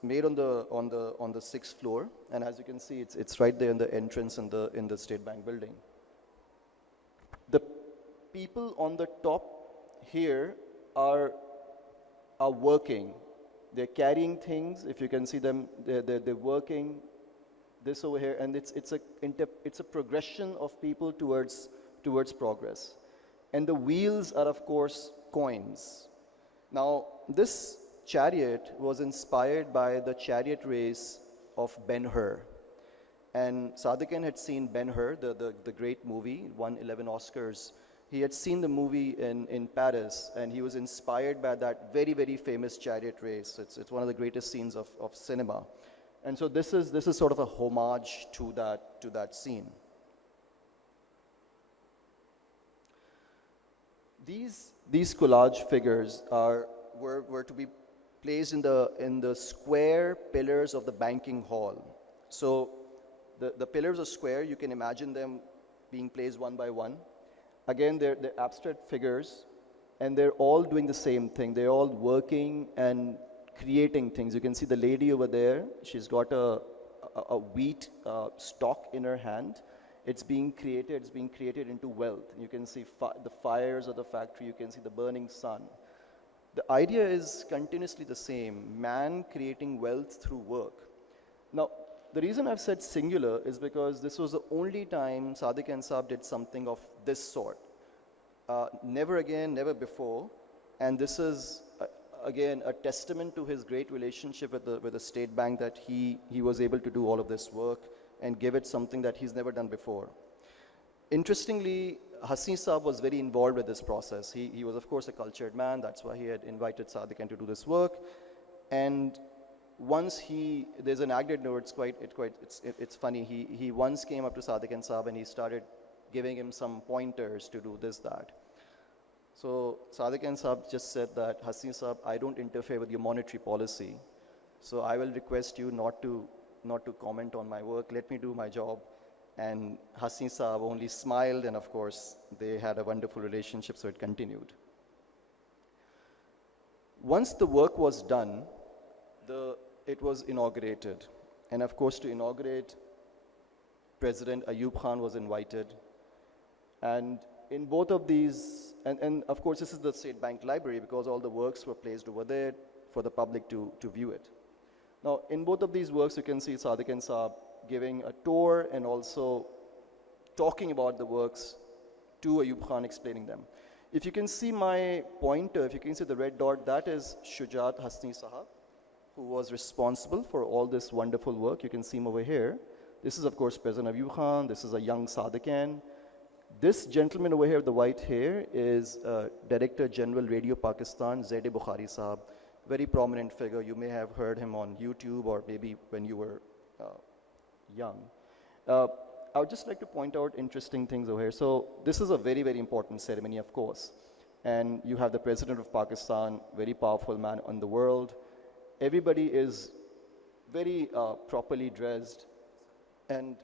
made on the 6th floor, and as you can see, it's right there in the entrance in the State Bank building. The people on the top here are working. They're carrying things. If you can see them, they're working. This over here, and it's a progression of people towards progress. And the wheels are, of course, coins. Now, this chariot was inspired by the chariot race of Ben-Hur. And Sadikan had seen Ben-Hur, the great movie, won 11 Oscars. He had seen the movie in Paris, and he was inspired by that very, very famous chariot race. It's one of the greatest scenes of cinema. And so this is sort of a homage to that scene. These collage figures were to be placed in the square pillars of the banking hall. So the pillars are square. You can imagine them being placed one by one. Again, they're abstract figures, and they're all doing the same thing. They're all working and creating things. You can see the lady over there. She's got a wheat stalk in her hand. It's being created into wealth. You can see the fires of the factory. You can see the burning sun. The idea is continuously the same: man creating wealth through work. Now, the reason I've said singular is because this was the only time Sadiq and Saab did something of this sort. Never again, never before. And this is, again, a testament to his great relationship with the State Bank, that he was able to do all of this work and give it something that he's never done before. Interestingly, Hasni Saab was very involved with this process. He was, of course, a cultured man. That's why he had invited Sadiq to do this work. And once there's an anecdote, it's funny. He once came up to Sadiq and Saab and he started giving him some pointers to do this, that. So Sadiq and Saab just said that, Hasni Saab, I don't interfere with your monetary policy. So I will request you not to comment on my work. Let me do my job. And Hasni Saab only smiled, and of course, they had a wonderful relationship, so it continued. Once the work was done, it was inaugurated. And of course, to inaugurate, President Ayub Khan was invited. And in both of these, and of course, this is the State Bank Library, because all the works were placed over there for the public to view it. Now, in both of these works, you can see Sadiq and Saab giving a tour and also talking about the works to Ayub Khan, explaining them. If you can see my pointer, if you can see the red dot, that is Shujat Hasni Sahab, who was responsible for all this wonderful work. You can see him over here. This is, of course, President Ayub Khan. This is a young Sadikan. This gentleman over here with the white hair is Director General Radio Pakistan, Zaid Bukhari Sahab. Very prominent figure. You may have heard him on YouTube or maybe when you were young. I would just like to point out interesting things over here. So this is a very, very important ceremony, of course. And you have the President of Pakistan, very powerful man in the world. Everybody is very properly dressed. And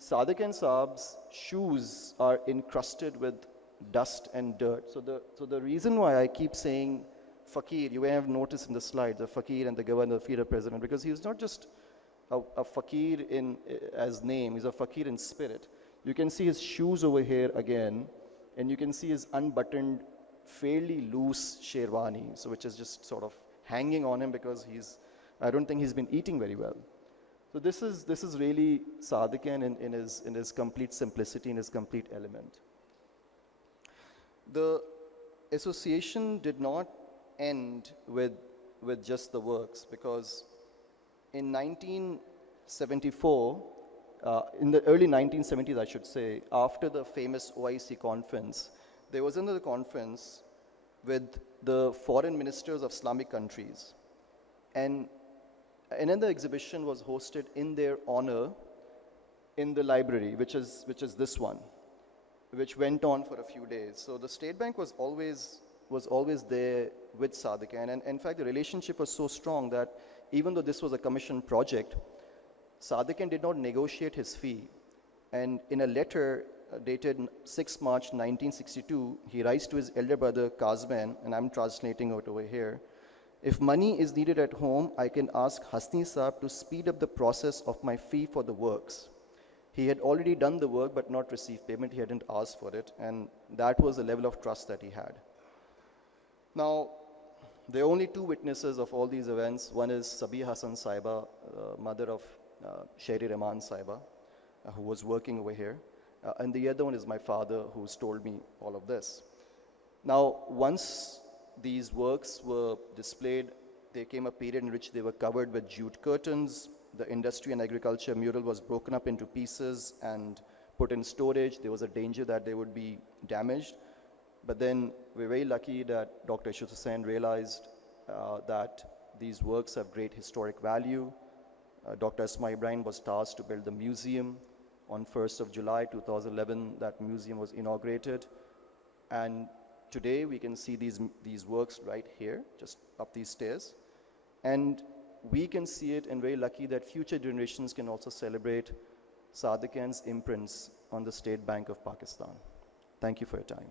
Sadiq and Saab's shoes are encrusted with dust and dirt. So the reason why I keep saying Fakir, you may have noticed in the slide, the Fakir and the Governor, the Feeder President, because he's not just a Fakir as name, he's a Fakir in spirit. You can see his shoes over here again, and you can see his unbuttoned, fairly loose sherwani, so which is just sort of hanging on him because I don't think he's been eating very well. So this is really Sadikan in his complete simplicity, in his complete element. The association did not end with just the works, because in 1974, in the early 1970s, I should say, after the famous OIC conference, there was another conference with the foreign ministers of Islamic countries. And another exhibition was hosted in their honor in the library, which is this one, which went on for a few days. So the State Bank was always there with Sadikan. And in fact, the relationship was so strong that even though this was a commissioned project, Sadikan did not negotiate his fee. And in a letter, dated 6 March 1962, he writes to his elder brother Kazman, and I'm translating it over here. If money is needed at home, I can ask Hasni Saab to speed up the process of my fee for the works. He had already done the work but not received payment. He hadn't asked for it, and that was the level of trust that he had. Now, there are only two witnesses of all these events. One is Sabi Hassan Saiba, mother of Sheri Rahman Saiba, who was working over here. And the other one is my father, who's told me all of this. Now, once these works were displayed, there came a period in which they were covered with jute curtains. The industry and agriculture mural was broken up into pieces and put in storage. There was a danger that they would be damaged. But then we're very lucky that Dr. Ishrat Hussain realized that these works have great historic value. Dr. Asma Ibrahim was tasked to build the museum. On 1st of July 2011, that museum was inaugurated. And today we can see these works right here, just up these stairs. And we can see it, and very lucky that future generations can also celebrate Sadiq's imprints on the State Bank of Pakistan. Thank you for your time.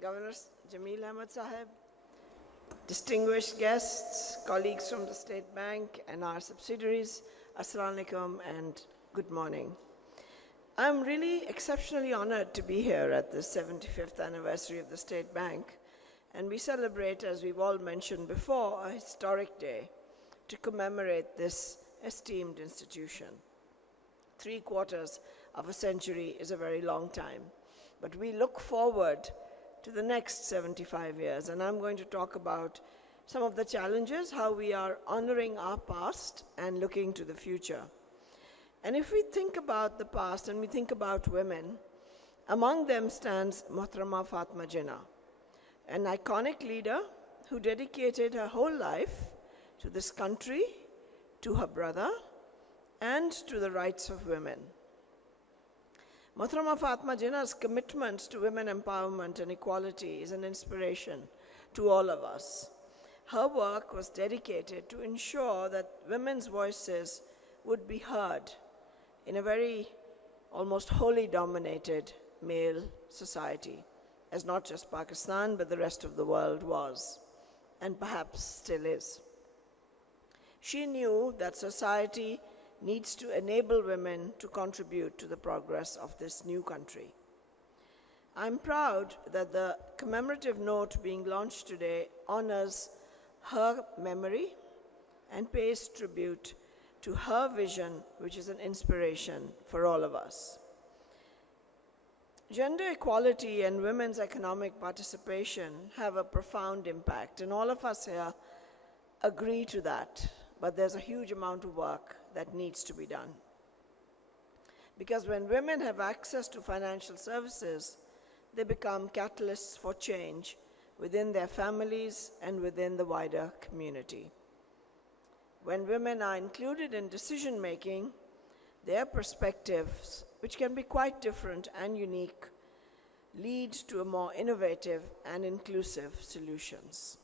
Governor Jameel Ahmed Sahib, distinguished guests, colleagues from the State Bank and our subsidiaries, Assalamu alaikum and good morning. I'm really exceptionally honored to be here at the 75th anniversary of the State Bank, and we celebrate, as we've all mentioned before, a historic day to commemorate this esteemed institution. 3/4 of a century is a very long time, but we look forward to the next 75 years, and I'm going to talk about some of the challenges, how we are honoring our past and looking to the future. And if we think about the past and we think about women, among them stands Mohtarama Fatma Jinnah, an iconic leader who dedicated her whole life to this country, to her brother, and to the rights of women. Mohtarama Fatma Jinnah's commitment to women empowerment and equality is an inspiration to all of us. Her work was dedicated to ensure that women's voices would be heard in a very almost wholly dominated male society, as not just Pakistan, but the rest of the world was, and perhaps still is. She knew that society needs to enable women to contribute to the progress of this new country. I'm proud that the commemorative note being launched today honors her memory and pays tribute to her vision, which is an inspiration for all of us. Gender equality and women's economic participation have a profound impact, and all of us here agree to that, but there's a huge amount of work that needs to be done. Because when women have access to financial services, they become catalysts for change within their families and within the wider community. When women are included in decision-making, their perspectives, which can be quite different and unique, lead to a more innovative and inclusive solutions.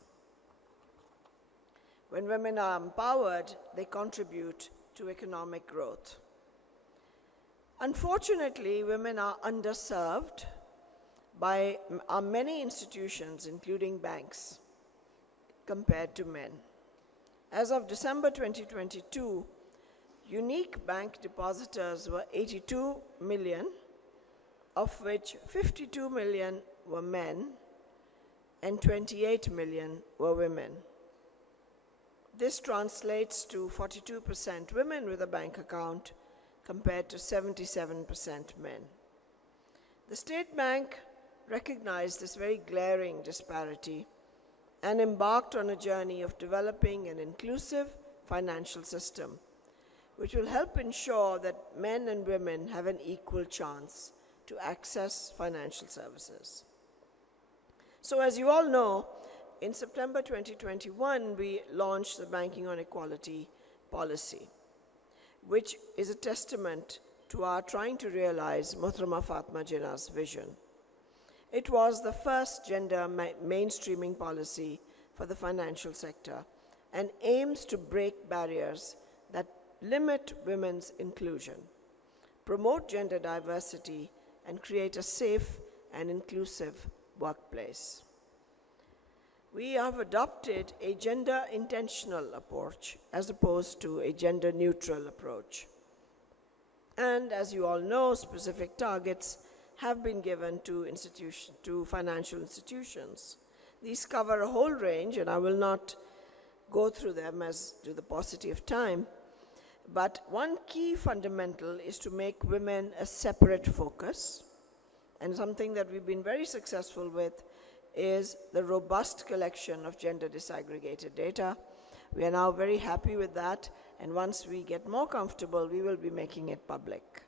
When women are empowered, they contribute to economic growth. Unfortunately, women are underserved by our many institutions, including banks, compared to men. As of December 2022, unique bank depositors were 82 million, of which 52 million were men and 28 million were women. This translates to 42% women with a bank account compared to 77% men. The State Bank recognized this very glaring disparity and embarked on a journey of developing an inclusive financial system, which will help ensure that men and women have an equal chance to access financial services. So as you all know, in September 2021, we launched the Banking on Equality policy, which is a testament to our trying to realize Mohtarama Fatma Jinnah's vision. It was the first gender mainstreaming policy for the financial sector and aims to break barriers that limit women's inclusion, promote gender diversity, and create a safe and inclusive workplace. We have adopted a gender-intentional approach as opposed to a gender-neutral approach. And as you all know, specific targets have been given to financial institutions. These cover a whole range, and I will not go through them as to the paucity of time, but one key fundamental is to make women a separate focus, and something that we've been very successful with is the robust collection of gender disaggregated data. We are now very happy with that, and once we get more comfortable, we will be making it public.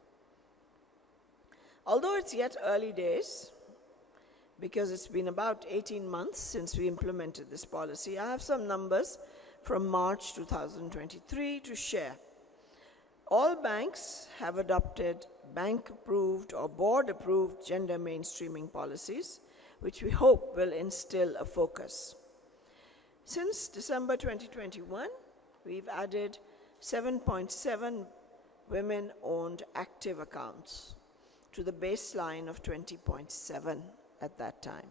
Although it's yet early days, because it's been about 18 months since we implemented this policy, I have some numbers from March 2023 to share. All banks have adopted bank-approved or board-approved gender mainstreaming policies, which we hope will instill a focus. Since December 2021, we've added 7.7 women-owned active accounts to the baseline of 20.7 at that time.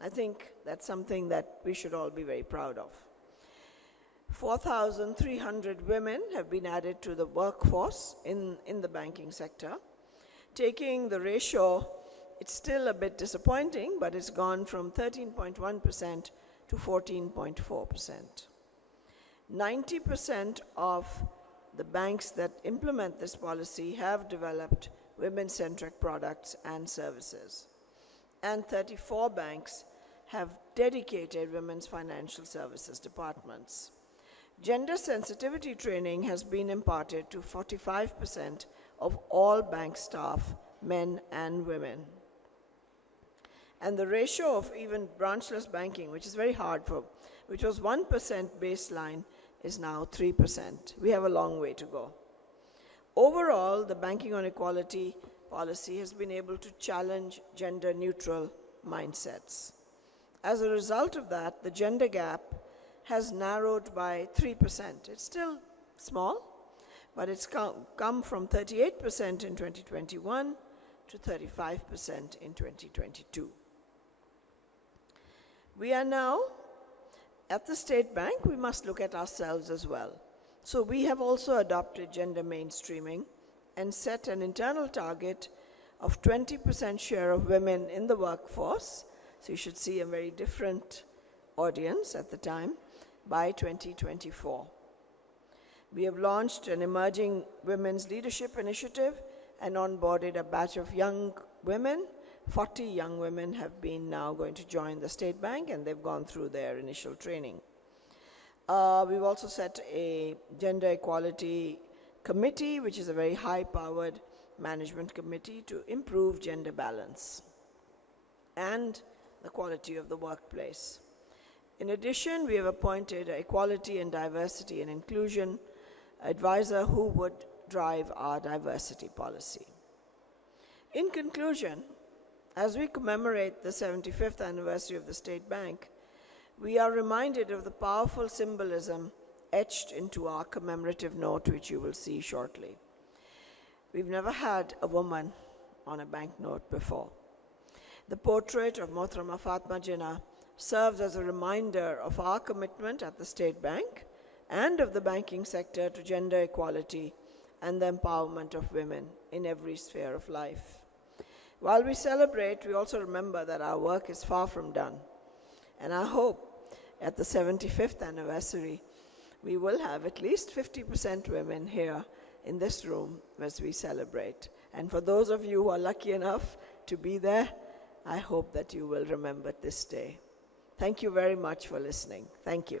I think that's something that we should all be very proud of. 4,300 women have been added to the workforce in the banking sector, taking the ratio. It's still a bit disappointing, but it's gone from 13.1% to 14.4%. 90% of the banks that implement this policy have developed women-centric products and services. And 34 banks have dedicated women's financial services departments. Gender sensitivity training has been imparted to 45% of all bank staff, men and women. And the ratio of even branchless banking, which is very hard for, which was 1% baseline, is now 3%. We have a long way to go. Overall, the Banking on Equality policy has been able to challenge gender-neutral mindsets. As a result of that, the gender gap has narrowed by 3%. It's still small, but it's come from 38% in 2021 to 35% in 2022. We are now at the State Bank. We must look at ourselves as well. So we have also adopted gender mainstreaming and set an internal target of 20% share of women in the workforce. So you should see a very different audience at the time by 2024. We have launched an emerging women's leadership initiative and onboarded a batch of young women. 40 young women have been now going to join the State Bank, and they've gone through their initial training. We've also set a gender equality committee, which is a very high-powered management committee to improve gender balance and the quality of the workplace. In addition, we have appointed an equality and diversity and inclusion advisor who would drive our diversity policy. In conclusion, as we commemorate the 75th anniversary of the State Bank, we are reminded of the powerful symbolism etched into our commemorative note, which you will see shortly. We've never had a woman on a banknote before. The portrait of Mohtarama Fatma Jinnah serves as a reminder of our commitment at the State Bank and of the banking sector to gender equality and the empowerment of women in every sphere of life. While we celebrate, we also remember that our work is far from done. And I hope at the 75th anniversary, we will have at least 50% women here in this room as we celebrate. And for those of you who are lucky enough to be there, I hope that you will remember this day. Thank you very much for listening. Thank you.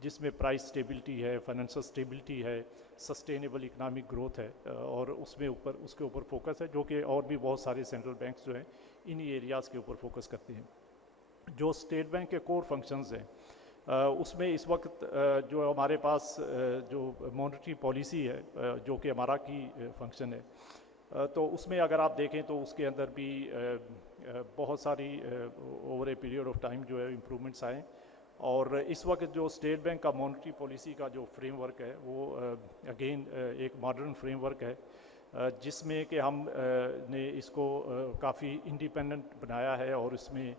جس میں پرائس سٹیبلٹی ہے, فائنینشیل سٹیبلٹی ہے, سسٹینیبل اکنامک گروتھ ہے, اور اس کے اوپر فوکس ہے, جو کہ اور بھی بہت سارے سینٹرل بینکس جو ہیں انہی ایریاز کے اوپر فوکس کرتے ہیں. جو اسٹیٹ بینک کے کور فنکشنز ہیں اس میں اس وقت جو ہمارے پاس جو مانیٹری پالیسی ہے جو کہ ہمارا کی فنکشن ہے, تو اس میں اگر آپ دیکھیں تو اس کے اندر بھی بہت ساری over a period of time جو ہے امپرومنٹس آئے. اور اس وقت جو اسٹیٹ بینک کا مانیٹری پالیسی کا جو فریم ورک ہے وہ اگین ایک ماڈرن فریم ورک ہے, جس میں کہ ہم نے اس کو کافی انڈیپینڈنٹ بنایا ہے, اور اس میں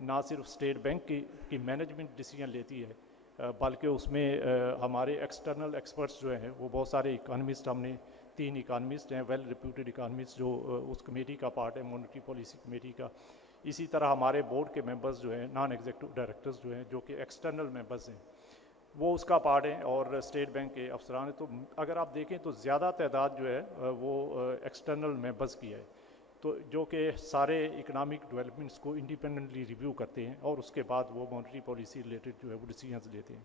نہ صرف اسٹیٹ بینک کی مینجمنٹ ڈیسیجن لیتی ہے بلکہ اس میں ہمارے ایکسٹرنل ایکسپرٹس جو ہیں وہ بہت سارے اکانومسٹ, ہم نے 3 اکانومسٹ ہیں ویل ریپیوٹیڈ اکانومسٹ جو اس کمیٹی کا پارٹ ہے, مانیٹری پالیسی کمیٹی کا. اسی طرح ہمارے بورڈ کے ممبرز جو ہیں نان ایگزیکٹو ڈائریکٹرز جو ہیں جو کہ ایکسٹرنل ممبرز ہیں وہ اس کا پارٹ ہیں, اور اسٹیٹ بینک کے افسران ہیں. تو اگر آپ دیکھیں تو زیادہ تعداد جو ہے وہ ایکسٹرنل ممبرز کی ہے, تو جو کہ سارے اکنامک ڈیولپمنٹس کو انڈیپینڈنٹلی ریویو کرتے ہیں اور اس کے بعد وہ مانیٹری پالیسی ریلیٹڈ جو ہے وہ ڈیسیجنز لیتے ہیں.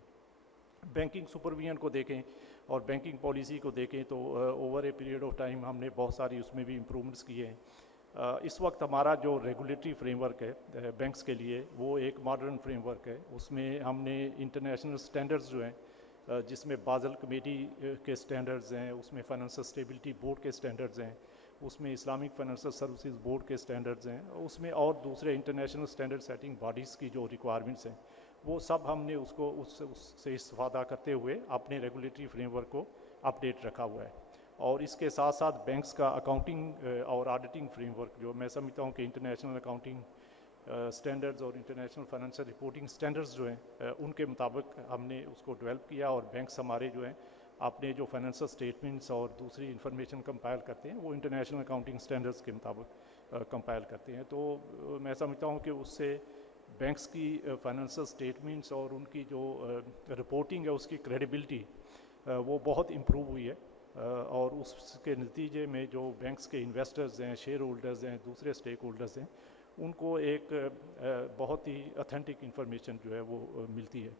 بینکنگ سپرویژن کو دیکھیں اور بینکنگ پالیسی کو دیکھیں تو over a period of time ہم نے بہت ساری اس میں بھی امپرومنٹس کیے ہیں. اس وقت ہمارا جو ریگولیٹری فریم ورک ہے بینکس کے لیے وہ ایک ماڈرن فریم ورک ہے. اس میں ہم نے انٹرنیشنل سٹینڈرڈز جو ہیں جس میں بازل کمیٹی کے سٹینڈرڈز ہیں, اس میں فائنینشیل اسٹیبلٹی بورڈ کے سٹینڈرڈز ہیں, اس میں اسلامک فائنینشیل سروسز بورڈ کے سٹینڈرڈز ہیں, اس میں اور دوسرے انٹرنیشنل سٹینڈرڈ سیٹنگ باڈیز کی جو ریکوائرمنٹس ہیں وہ سب ہم نے اس سے استفادہ کرتے ہوئے اپنے ریگولیٹری فریم ورک کو اپڈیٹ رکھا ہوا ہے. اور اس کے ساتھ ساتھ بینکس کا اکاؤنٹنگ اور آڈیٹنگ فریم ورک جو میں سمجھتا ہوں کہ انٹرنیشنل اکاؤنٹنگ سٹینڈرڈز اور انٹرنیشنل فائنینشیل رپورٹنگ سٹینڈرڈز جو ہیں ان کے مطابق ہم نے اس کو ڈیولپ کیا, اور بینکس ہمارے جو ہیں اپنے جو فائنینشیل اسٹیٹمنٹس اور دوسری انفارمیشن کمپائل کرتے ہیں وہ انٹرنیشنل اکاؤنٹنگ سٹینڈرڈز کے مطابق کمپائل کرتے ہیں. تو میں سمجھتا ہوں کہ اس سے بینکس کی فائنینشیل اسٹیٹمنٹس اور ان کی جو رپورٹنگ ہے اس کی کریڈیبلٹی وہ بہت امپروو ہوئی ہے, اور اس کے نتیجے میں جو بینکس کے انویسٹرز ہیں, شیئر ہولڈرز ہیں, دوسرے اسٹیک ہولڈرز ہیں, ان کو ایک بہت ہی اتھینٹک انفارمیشن جو ہے وہ ملتی ہے.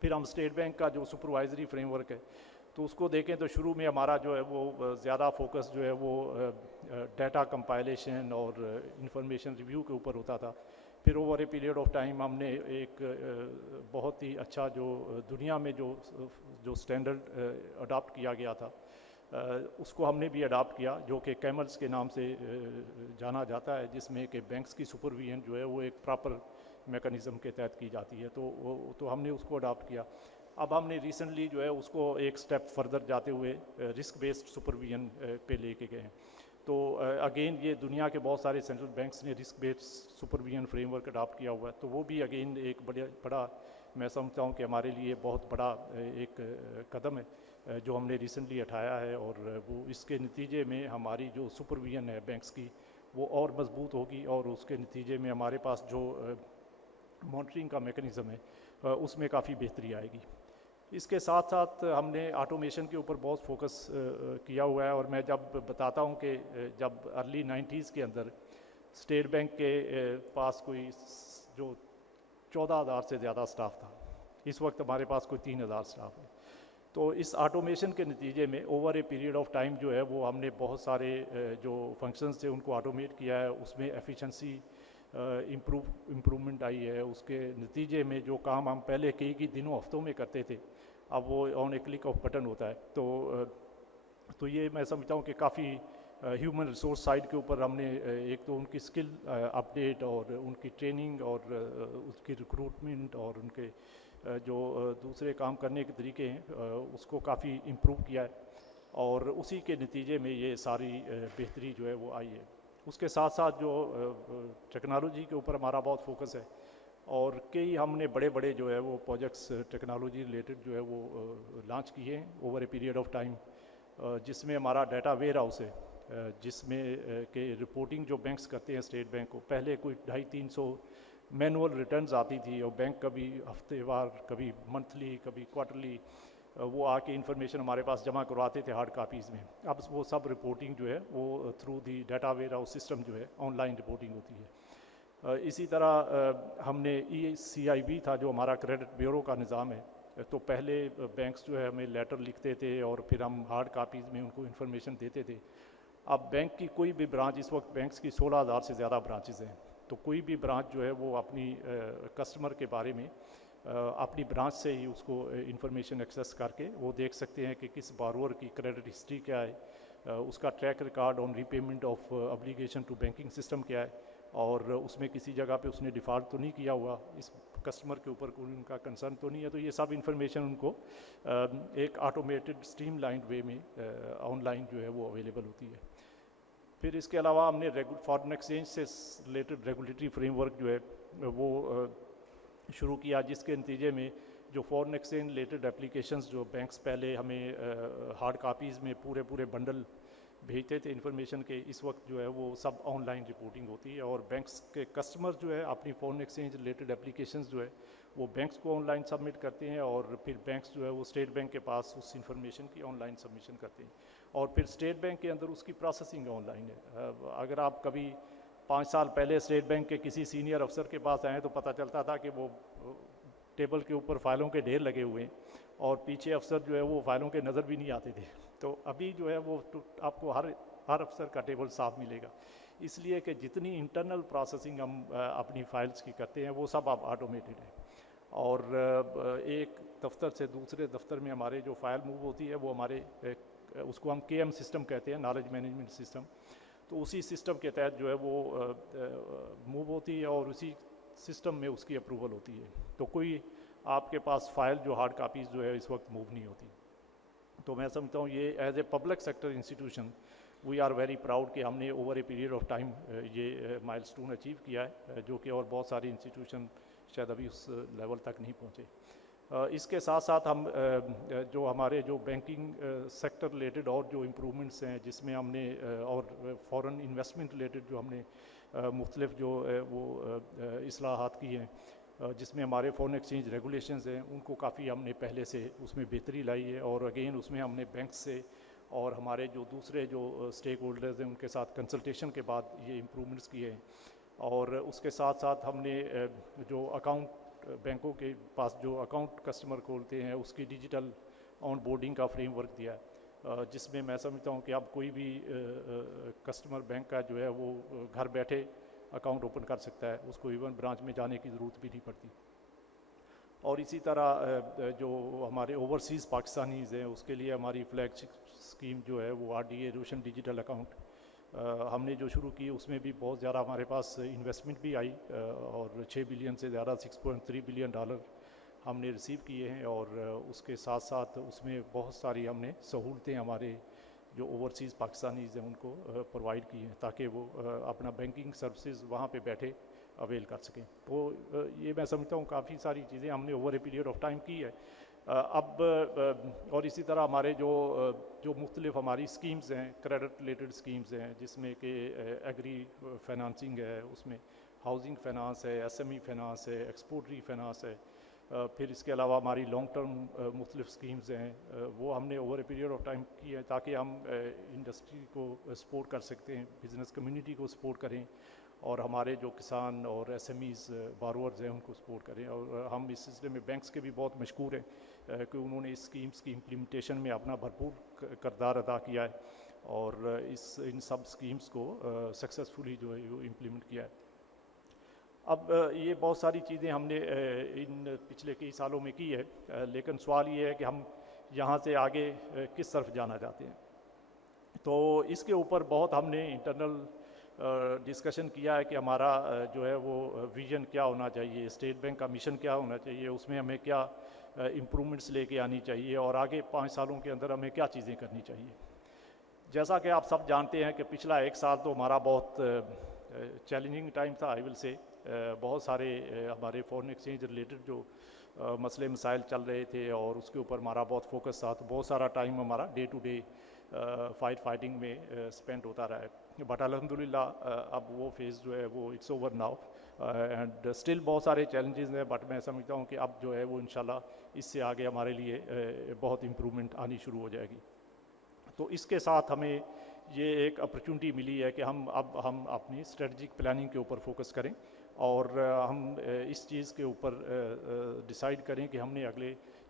پھر ہم اسٹیٹ بینک کا جو سپروائزری فریم ورک ہے تو اس کو دیکھیں تو شروع میں ہمارا جو ہے وہ زیادہ فوکس جو ہے وہ ڈیٹا کمپائلیشن اور انفارمیشن ریویو کے اوپر ہوتا تھا. پھر over a period of time ہم نے ایک بہت ہی اچھا جو دنیا میں جو سٹینڈرڈ اڈاپٹ کیا گیا تھا اس کو ہم نے بھی اڈاپٹ کیا, جو کہ کیملز کے نام سے جانا جاتا ہے, جس میں کہ بینکس کی سپرویژن جو ہے وہ ایک پراپر میکانزم کے تحت کی جاتی ہے. تو ہم نے اس کو اڈاپٹ کیا. اب ہم نے ریسنٹلی جو ہے اس کو ایک سٹیپ فردر جاتے ہوئے رسک بیسڈ سپرویژن پہ لے کے گئے ہیں. تو اگین یہ دنیا کے بہت سارے سینٹرل بینکس نے risk based supervision framework adopt کیا ہوا ہے, تو وہ بھی اگین ایک بڑا میں سمجھتا ہوں کہ ہمارے لیے بہت بڑا ایک قدم ہے جو ہم نے ریسنٹلی اٹھایا ہے, اور وہ اس کے نتیجے میں ہماری جو سپرویژن ہے بینکس کی وہ اور مضبوط ہوگی, اور اس کے نتیجے میں ہمارے پاس جو مانیٹرنگ کا میکانزم ہے اس میں کافی بہتری آئے گی. اس کے ساتھ ساتھ ہم نے آٹومیشن کے اوپر بہت فوکس کیا ہوا ہے, اور میں جب بتاتا ہوں کہ جب ارلی 90s کے اندر اسٹیٹ بینک کے پاس کوئی جو 14,000 سے زیادہ سٹاف تھا, اس وقت ہمارے پاس کوئی 3,000 سٹاف ہے. تو اس آٹومیشن کے نتیجے میں over a period of time جو ہے وہ ہم نے بہت سارے جو فنکشنز تھے ان کو آٹومیٹ کیا ہے, اس میں ایفیشنسی امپرومنٹ آئی ہے. اس کے نتیجے میں جو کام ہم پہلے کئی دنوں ہفتوں میں کرتے تھے اب وہ آن اے کلک آف بٹن ہوتا ہے. تو یہ میں سمجھتا ہوں کہ کافی ہیومن ریسورس سائڈ کے اوپر ہم نے ایک تو ان کی اسکل اپڈیٹ اور ان کی ٹریننگ اور اس کی ریکروٹمنٹ اور ان کے جو دوسرے کام کرنے کے طریقے ہیں اس کو کافی امپروو کیا ہے, اور اسی کے نتیجے میں یہ ساری بہتری جو ہے وہ آئی ہے. اس کے ساتھ ساتھ جو ٹیکنالوجی کے اوپر ہمارا بہت فوکس ہے, اور کئی ہم نے بڑے جو ہے وہ پروجیکٹس ٹیکنالوجی ریلیٹڈ جو ہے وہ لانچ کیے ہیں over a period of time, جس میں ہمارا ڈیٹا ویئر ہاؤس ہے, جس میں کہ رپورٹنگ جو بینکس کرتے ہیں اسٹیٹ بینک کو, پہلے کوئی 250-300 مینول ریٹرنز آتی تھی, اور بینک کبھی ہفتے وار, کبھی منتھلی, کبھی کوارٹرلی وہ آ کے انفارمیشن ہمارے پاس جمع کرواتے تھے ہارڈ کاپیز میں. اب وہ سب رپورٹنگ جو ہے وہ through the data where house system جو ہے آن لائن رپورٹنگ ہوتی ہے. اسی طرح ہم نے ECIB تھا جو ہمارا کریڈٹ بیورو کا نظام ہے, تو پہلے بینکس جو ہے ہمیں لیٹر لکھتے تھے اور پھر ہم ہارڈ کاپیز میں ان کو انفارمیشن دیتے تھے. اب بینک کی کوئی بھی برانچ, اس وقت بینکس کی 16,000 سے زیادہ برانچز ہیں, تو کوئی بھی برانچ جو ہے وہ اپنی کسٹمر کے بارے میں اپنی برانچ سے ہی اس کو انفارمیشن ایکسیس کر کے وہ دیکھ سکتے ہیں کہ کس بارور کی کریڈٹ ہسٹری کیا ہے, اس کا track record on repayment of obligation to banking system کیا ہے, اور اس میں کسی جگہ پہ اس نے ڈیفالٹ تو نہیں کیا ہوا, اس کسٹمر کے اوپر کوئی ان کا کنسرن تو نہیں ہے. تو یہ سب انفارمیشن ان کو ایک آٹومیٹڈ اسٹریم لائنڈ وے میں آن لائن جو ہے وہ اویلیبل ہوتی ہے. پھر اس کے علاوہ ہم نے فارن ایکسچینج سے ریلیٹڈ ریگولیٹری فریم ورک جو ہے وہ شروع کیا, جس کے نتیجے میں جو فارن ایکسچینج ریلیٹڈ اپلیکیشنز جو بینکس پہلے ہمیں ہارڈ کاپیز میں پورے بنڈل بھیجتے تھے انفارمیشن کے, اس وقت جو ہے وہ سب آن لائن رپورٹنگ ہوتی ہے, اور بینکس کے کسٹمر جو ہے اپنی فارن ایکسچینج ریلیٹڈ اپلیکیشنز جو ہے وہ بینکس کو آن لائن سبمٹ کرتے ہیں, اور پھر بینکس جو ہے وہ اسٹیٹ بینک کے پاس اس انفارمیشن کی آن لائن سبمیشن کرتے ہیں, اور پھر اسٹیٹ بینک کے اندر اس کی پروسیسنگ آن لائن ہے. اگر آپ کبھی 5 سال پہلے اسٹیٹ بینک کے کسی سینئر افسر کے پاس آئیں تو پتہ چلتا تھا کہ وہ ٹیبل کے اوپر فائلوں کے ڈھیر لگے ہوئے ہیں, اور پیچھے افسر جو ہے وہ فائلوں کے نظر بھی نہیں آتے تھے. تو ابھی جو ہے وہ آپ کو ہر افسر کا ٹیبل صاف ملے گا, اس لیے کہ جتنی انٹرنل پروسیسنگ ہم اپنی فائلز کی کرتے ہیں وہ سب اب آٹومیٹڈ ہے, اور ایک دفتر سے دوسرے دفتر میں ہمارے جو فائل موو ہوتی ہے وہ ہمارے اس کو ہم KM سسٹم کہتے ہیں, نالج مینجمنٹ سسٹم, تو اسی سسٹم کے تحت جو ہے وہ موو ہوتی ہے اور اسی سسٹم میں اس کی اپروول ہوتی ہے. تو کوئی آپ کے پاس فائل جو ہارڈ کاپیز جو ہے اس وقت موو نہیں ہوتی. تو میں سمجھتا ہوں یہ as a public sector institution we are very proud کہ ہم نے over a period of time یہ مائل سٹون اچیو کیا ہے, جو کہ اور بہت ساری انسٹیٹیوشن شاید ابھی اس لیول تک نہیں پہنچے. اس کے ساتھ ساتھ ہم جو ہمارے جو بینکنگ سیکٹر ریلیٹڈ اور جو امپرومنٹس ہیں جس میں ہم نے اور فورن انویسٹمنٹ ریلیٹڈ جو ہم نے مختلف جو وہ اصلاحات کی ہیں, جس میں ہمارے فورن ایکسچینج ریگولیشنز ہیں ان کو کافی ہم نے پہلے سے اس میں بہتری لائی ہے, اور اگین اس میں ہم نے بینکس سے اور ہمارے جو دوسرے جو اسٹیک ہولڈرز ہیں ان کے ساتھ کنسلٹیشن کے بعد یہ امپرومنٹس کیے ہیں. اور اس کے ساتھ ساتھ ہم نے جو اکاؤنٹ بینکوں کے پاس جو اکاؤنٹ کسٹمر کھولتے ہیں اس کی ڈیجیٹل آن بورڈنگ کا فریم ورک دیا ہے, جس میں میں سمجھتا ہوں کہ اب کوئی بھی کسٹمر بینک کا جو ہے وہ گھر بیٹھے اکاؤنٹ اوپن کر سکتا ہے, اس کو ایون برانچ میں جانے کی ضرورت بھی نہیں پڑتی. اور اسی طرح جو ہمارے اوورسیز پاکستانیز ہیں اس کے لیے ہماری فلیگ شپ اسکیم جو ہے وہ RDA روشن ڈیجیٹل اکاؤنٹ ہم نے جو شروع کی, اس میں بھی بہت زیادہ ہمارے پاس انویسٹمنٹ بھی آئی, اور 6 بلین سے زیادہ $6.3 بلین ہم نے ریسیو کیے ہیں, اور اس کے ساتھ ساتھ اس میں بہت ساری ہم نے سہولتیں ہمارے جو اوورسیز پاکستانیز ہیں ان کو پرووائڈ کی ہیں تاکہ وہ اپنا بینکنگ سروسز وہاں پہ بیٹھے اویل کر سکیں. تو یہ میں سمجھتا ہوں کافی ساری چیزیں ہم نے over a period of time کی ہے. اب اور اسی طرح ہمارے جو مختلف ہماری اسکیمز ہیں, کریڈٹ ریلیٹڈ اسکیمز ہیں, جس میں کہ ایگری فائنانسنگ ہے, اس میں ہاؤسنگ فائنانس ہے, SME فائنانس ہے, ایکسپورٹ ری فائنانس ہے, پھر اس کے علاوہ ہماری لانگ ٹرم مختلف اسکیمز ہیں, وہ ہم نے over a period of time کی ہے تاکہ ہم انڈسٹری کو سپورٹ کر سکتے ہیں, بزنس کمیونٹی کو سپورٹ کریں, اور ہمارے جو کسان اور SMEs بارورز ہیں ان کو سپورٹ کریں. اور ہم اس سلسلے میں بینکس کے بھی بہت مشکور ہیں کہ انہوں نے اس اسکیمز کی امپلیمنٹیشن میں اپنا بھرپور کردار ادا کیا ہے, اور ان سب اسکیمز کو سکسیزفلی جو ہے وہ امپلیمنٹ کیا ہے. اب یہ بہت ساری چیزیں ہم نے ان پچھلے کئی سالوں میں کی ہے, لیکن سوال یہ ہے کہ ہم یہاں سے آگے کس طرف جانا چاہتے ہیں. تو اس کے اوپر بہت ہم نے انٹرنل ڈسکشن کیا ہے کہ ہمارا جو ہے وہ ویژن کیا ہونا چاہیے, اسٹیٹ بینک کا مشن کیا ہونا چاہیے, اس میں ہمیں کیا امپرومنٹس لے کے آنی چاہیے, اور آگے 5 سالوں کے اندر ہمیں کیا چیزیں کرنی چاہیے. جیسا کہ آپ سب جانتے ہیں کہ پچھلا 1 سال تو ہمارا بہت چیلنجنگ ٹائم تھا, آئی ول سے. بہت سارے ہمارے فورن ایکسچینج ریلیٹڈ جو مسئلے مسائل چل رہے تھے اور اس کے اوپر ہمارا بہت فوکس تھا, تو بہت سارا ٹائم ہمارا ڈے ٹو ڈے فائٹنگ میں اسپینڈ ہوتا رہا ہے. بٹ الحمدللہ اب وہ فیز جو ہے وہ it's over now, and still بہت سارے چیلنجز ہیں, بٹ میں سمجھتا ہوں کہ اب جو ہے وہ انشاءاللہ اس سے آگے ہمارے لیے بہت امپرومنٹ آنی شروع ہو جائے گی. تو اس کے ساتھ ہمیں یہ ایک اپرچونٹی ملی ہے کہ ہم اپنی اسٹریٹجک پلاننگ کے اوپر فوکس کریں, اور ہم اس چیز کے اوپر ڈیسائیڈ کریں کہ ہم نے اگلے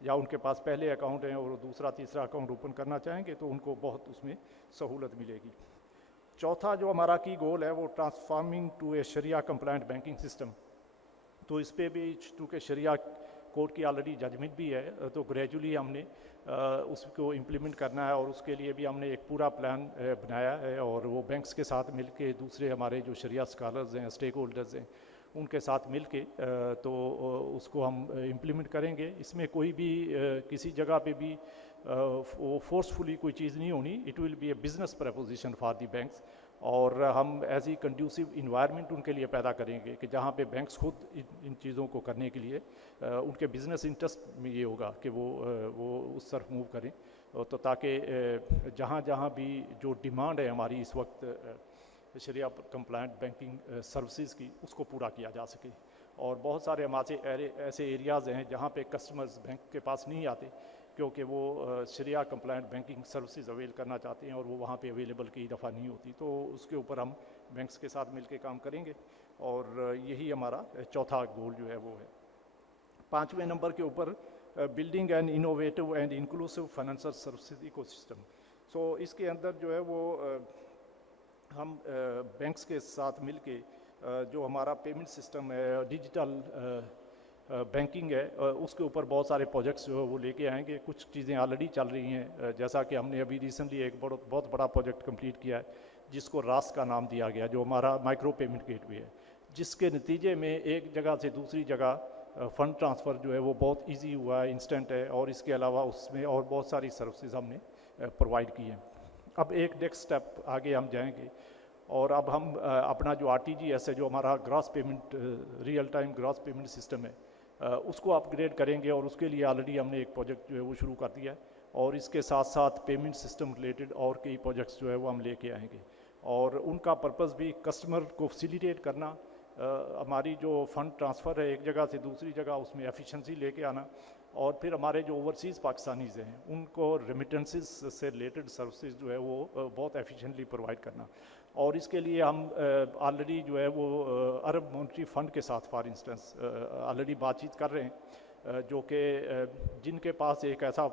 یا ان کے پاس پہلے اکاؤنٹ ہیں اور دوسرا تیسرا اکاؤنٹ اوپن کرنا چاہیں گے تو ان کو بہت اس میں سہولت ملے گی. چوتھا جو ہمارا کی گول ہے وہ transforming to a shariah compliant banking system. تو اس پہ بھی چونکہ شریعہ کورٹ کی آلریڈی ججمنٹ بھی ہے تو گریجولی ہم نے اس کو امپلیمنٹ کرنا ہے اور اس کے لیے بھی ہم نے ایک پورا پلان بنایا ہے اور وہ بینکس کے ساتھ مل کے دوسرے ہمارے جو شریعہ اسکالرز ہیں اسٹیک ہولڈرز ہیں ان کے ساتھ مل کے تو اس کو ہم امپلیمنٹ کریں گے. اس میں کوئی بھی کسی جگہ پہ بھی فورسفلی کوئی چیز نہیں ہونی. It will be a business proposition for the banks اور ہم ایز ای کنڈیوسو انوائرمنٹ ان کے لیے پیدا کریں گے کہ جہاں پہ بینکس خود ان چیزوں کو کرنے کے لیے ان کے بزنس انٹرسٹ میں یہ ہوگا کہ وہ اس طرف موو کریں تو تاکہ جہاں جہاں بھی جو ڈیمانڈ ہے ہماری اس وقت شریعہ کمپلائنٹ بینکنگ سروسز کی اس کو پورا کیا جا سکے. اور بہت سارے ہمارے ایسے ایریاز ہیں جہاں پہ کسٹمرز بینک کے پاس نہیں آتے کیونکہ وہ شریعہ کمپلائنٹ بینکنگ سروسز اویل کرنا چاہتے ہیں اور وہ وہاں پہ اویلیبل کئی دفعہ نہیں ہوتی. تو اس کے اوپر ہم بینکس کے ساتھ مل کے کام کریں گے اور یہی ہمارا چوتھا گول جو ہے وہ ہے. پانچویں نمبر کے اوپر building an innovative and inclusive financial services ecosystem. So اس کے اندر جو ہے وہ ہم بینکس کے ساتھ مل کے جو ہمارا پیمنٹ سسٹم ہے ڈیجیٹل بینکنگ ہے اس کے اوپر بہت سارے پروجیکٹس جو ہے وہ لے کے آئیں گے. کچھ چیزیں آلریڈی چل رہی ہیں جیسا کہ ہم نے ابھی ریسنٹلی ایک بہت بڑا پروجیکٹ کمپلیٹ کیا ہے جس کو راس کا نام دیا گیا جو ہمارا مائکرو پیمنٹ گیٹ وے ہے جس کے نتیجے میں ایک جگہ سے دوسری جگہ فنڈ ٹرانسفر جو ہے وہ بہت ایزی ہوا ہے انسٹنٹ ہے اور اس کے علاوہ اس میں اور بہت ساری سروسز ہم نے پرووائڈ کی ہیں. اب ایک نیکسٹ اسٹیپ آگے ہم جائیں گے اور اب ہم اپنا جو RTGS ہے جو ہمارا gross payment real time gross payment system ہے اس کو اپ گریڈ کریں گے اور اس کے لیے آلریڈی ہم نے ایک پروجیکٹ جو ہے وہ شروع کر دیا ہے اور اس کے ساتھ ساتھ پیمنٹ سسٹم ریلیٹڈ اور کئی پروجیکٹس جو ہے وہ ہم لے کے آئیں گے اور ان کا پرپز بھی کسٹمر کو فیسیلیٹیٹ کرنا. ہماری جو فنڈ ٹرانسفر ہے ایک جگہ سے دوسری جگہ اس میں ایفیشنسی لے کے آنا اور پھر ہمارے جو اوورسیز پاکستانیز ہیں ان کو ریمیٹنسز سے ریلیٹڈ سروسز جو ہے وہ بہت ایفیشینٹلی پرووائڈ کرنا. اور اس کے لیے ہم آلریڈی جو ہے وہ عرب مانیٹری فنڈ کے ساتھ فار انسٹنس آلریڈی بات چیت کر رہے ہیں جو کہ جن کے پاس ایک ایسا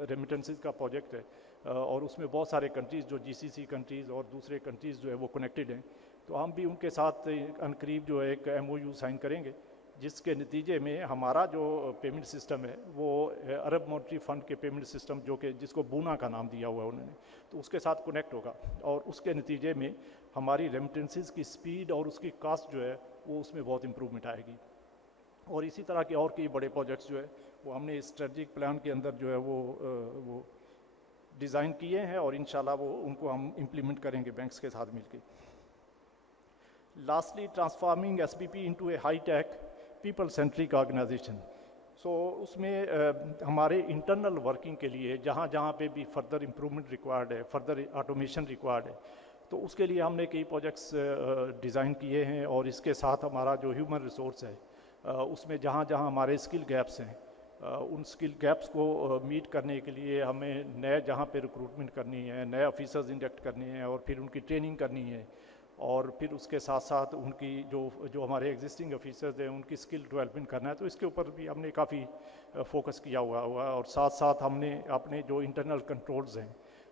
ریمیٹنسز کا پروجیکٹ ہے اور اس میں بہت سارے کنٹریز جو GCC کنٹریز اور دوسرے کنٹریز جو ہے وہ کنیکٹڈ ہیں تو ہم بھی ان کے ساتھ عنقریب جو ہے ایک MOU سائن کریں گے جس کے نتیجے میں ہمارا جو پیمنٹ سسٹم ہے وہ عرب مانیٹری فنڈ کے پیمنٹ سسٹم جو کہ جس کو بونا کا نام دیا ہوا ہے انہوں نے تو اس کے ساتھ کنیکٹ ہوگا اور اس کے نتیجے میں ہماری ریمیٹنسز کی سپیڈ اور اس کی کاسٹ جو ہے وہ اس میں بہت امپرومنٹ آئے گی. اور اسی طرح کے اور کئی بڑے پروجیکٹس جو ہے وہ ہم نے اسٹریٹجک پلان کے اندر جو ہے وہ ڈیزائن کیے ہیں اور انشاءاللہ وہ ان کو ہم امپلیمنٹ کریں گے بینکس کے ساتھ مل کے. Lastly transforming SBP into a high tech people centric organisation. So اس میں ہمارے انٹرنل ورکنگ کے لیے جہاں جہاں پہ بھی فردر امپرومنٹ ریکوائرڈ ہے فردر آٹومیشن ریکوائرڈ ہے تو اس کے لیے ہم نے کئی پروجیکٹس ڈیزائن کیے ہیں اور اس کے ساتھ ہمارا جو ہیومن ریسورس ہے اس میں جہاں جہاں ہمارے اسکل گیپس ہیں ان اسکل گیپس کو میٹ کرنے کے لیے ہمیں نئے جہاں پہ ریکروٹمنٹ کرنی ہے نئے آفیسرز انڈکٹ کرنے ہیں اور پھر ان کی ٹریننگ کرنی ہے اور پھر اس کے ساتھ ساتھ ان کی جو ہمارے ایگزسٹنگ آفیسرز ہیں ان کی اسکل ڈیولپمنٹ کرنا ہے تو اس کے اوپر بھی ہم نے کافی فوکس کیا ہوا اور ساتھ ساتھ ہم نے اپنے جو انٹرنل کنٹرولز ہیں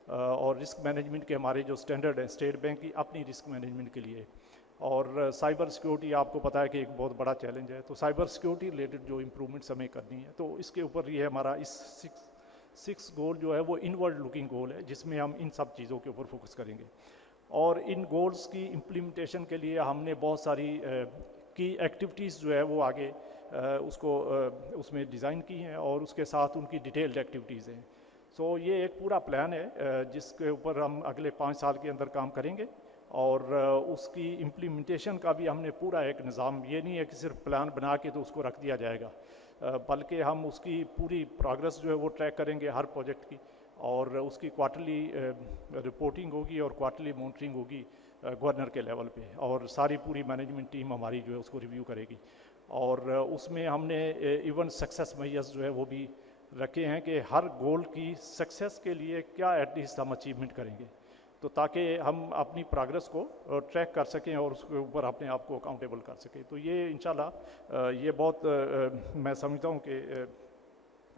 اور رسک مینجمنٹ کے ہمارے جو اسٹینڈرڈ ہیں اسٹیٹ بینک کی اپنی رسک مینجمنٹ کے لیے اور سائبر سیکورٹی آپ کو پتہ ہے کہ ایک بہت بڑا چیلنج ہے تو سائبر سیکورٹی ریلیٹڈ جو امپرومنٹس ہمیں کرنی ہے تو اس کے اوپر یہ ہمارا اس 6 گول جو ہے وہ انورڈ لکنگ گول ہے جس میں ہم ان سب چیزوں کے اوپر فوکس کریں گے. اور ان گولز کی امپلیمنٹیشن کے لیے ہم نے بہت ساری کی ایکٹیویٹیز جو ہے وہ آگے اس میں ڈیزائن کی ہیں اور اس کے ساتھ ان کی ڈیٹیلڈ ایکٹیویٹیز ہیں. سو یہ ایک پورا پلان ہے جس کے اوپر ہم اگلے 5 سال کے اندر کام کریں گے اور اس کی امپلیمنٹیشن کا بھی ہم نے پورا ایک نظام یہ نہیں ہے کہ صرف پلان بنا کے تو اس کو رکھ دیا جائے گا بلکہ ہم اس کی پوری پروگرس جو ہے وہ ٹریک کریں گے ہر پروجیکٹ کی اور اس کی کوارٹرلی رپورٹنگ ہوگی اور کوارٹرلی مانیٹرنگ ہوگی گورنر کے لیول پہ اور ساری پوری مینجمنٹ ٹیم ہماری جو ہے اس کو ریویو کرے گی اور اس میں ہم نے ایون سکسیس میئرز جو ہے وہ بھی رکھے ہیں کہ ہر گول کی سکسیس کے لیے کیا ایٹ لیسٹ ہم اچیومنٹ کریں گے تو تاکہ ہم اپنی پروگرس کو ٹریک کر سکیں اور اس کے اوپر اپنے آپ کو اکاؤنٹیبل کر سکیں. تو یہ انشاءاللہ یہ بہت میں سمجھتا ہوں کہ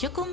1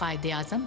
quaid-e-azam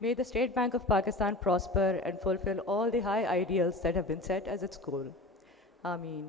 May the State Bank of Pakistan prosper and fulfill all the high ideals that have been set as its goal. Ameen.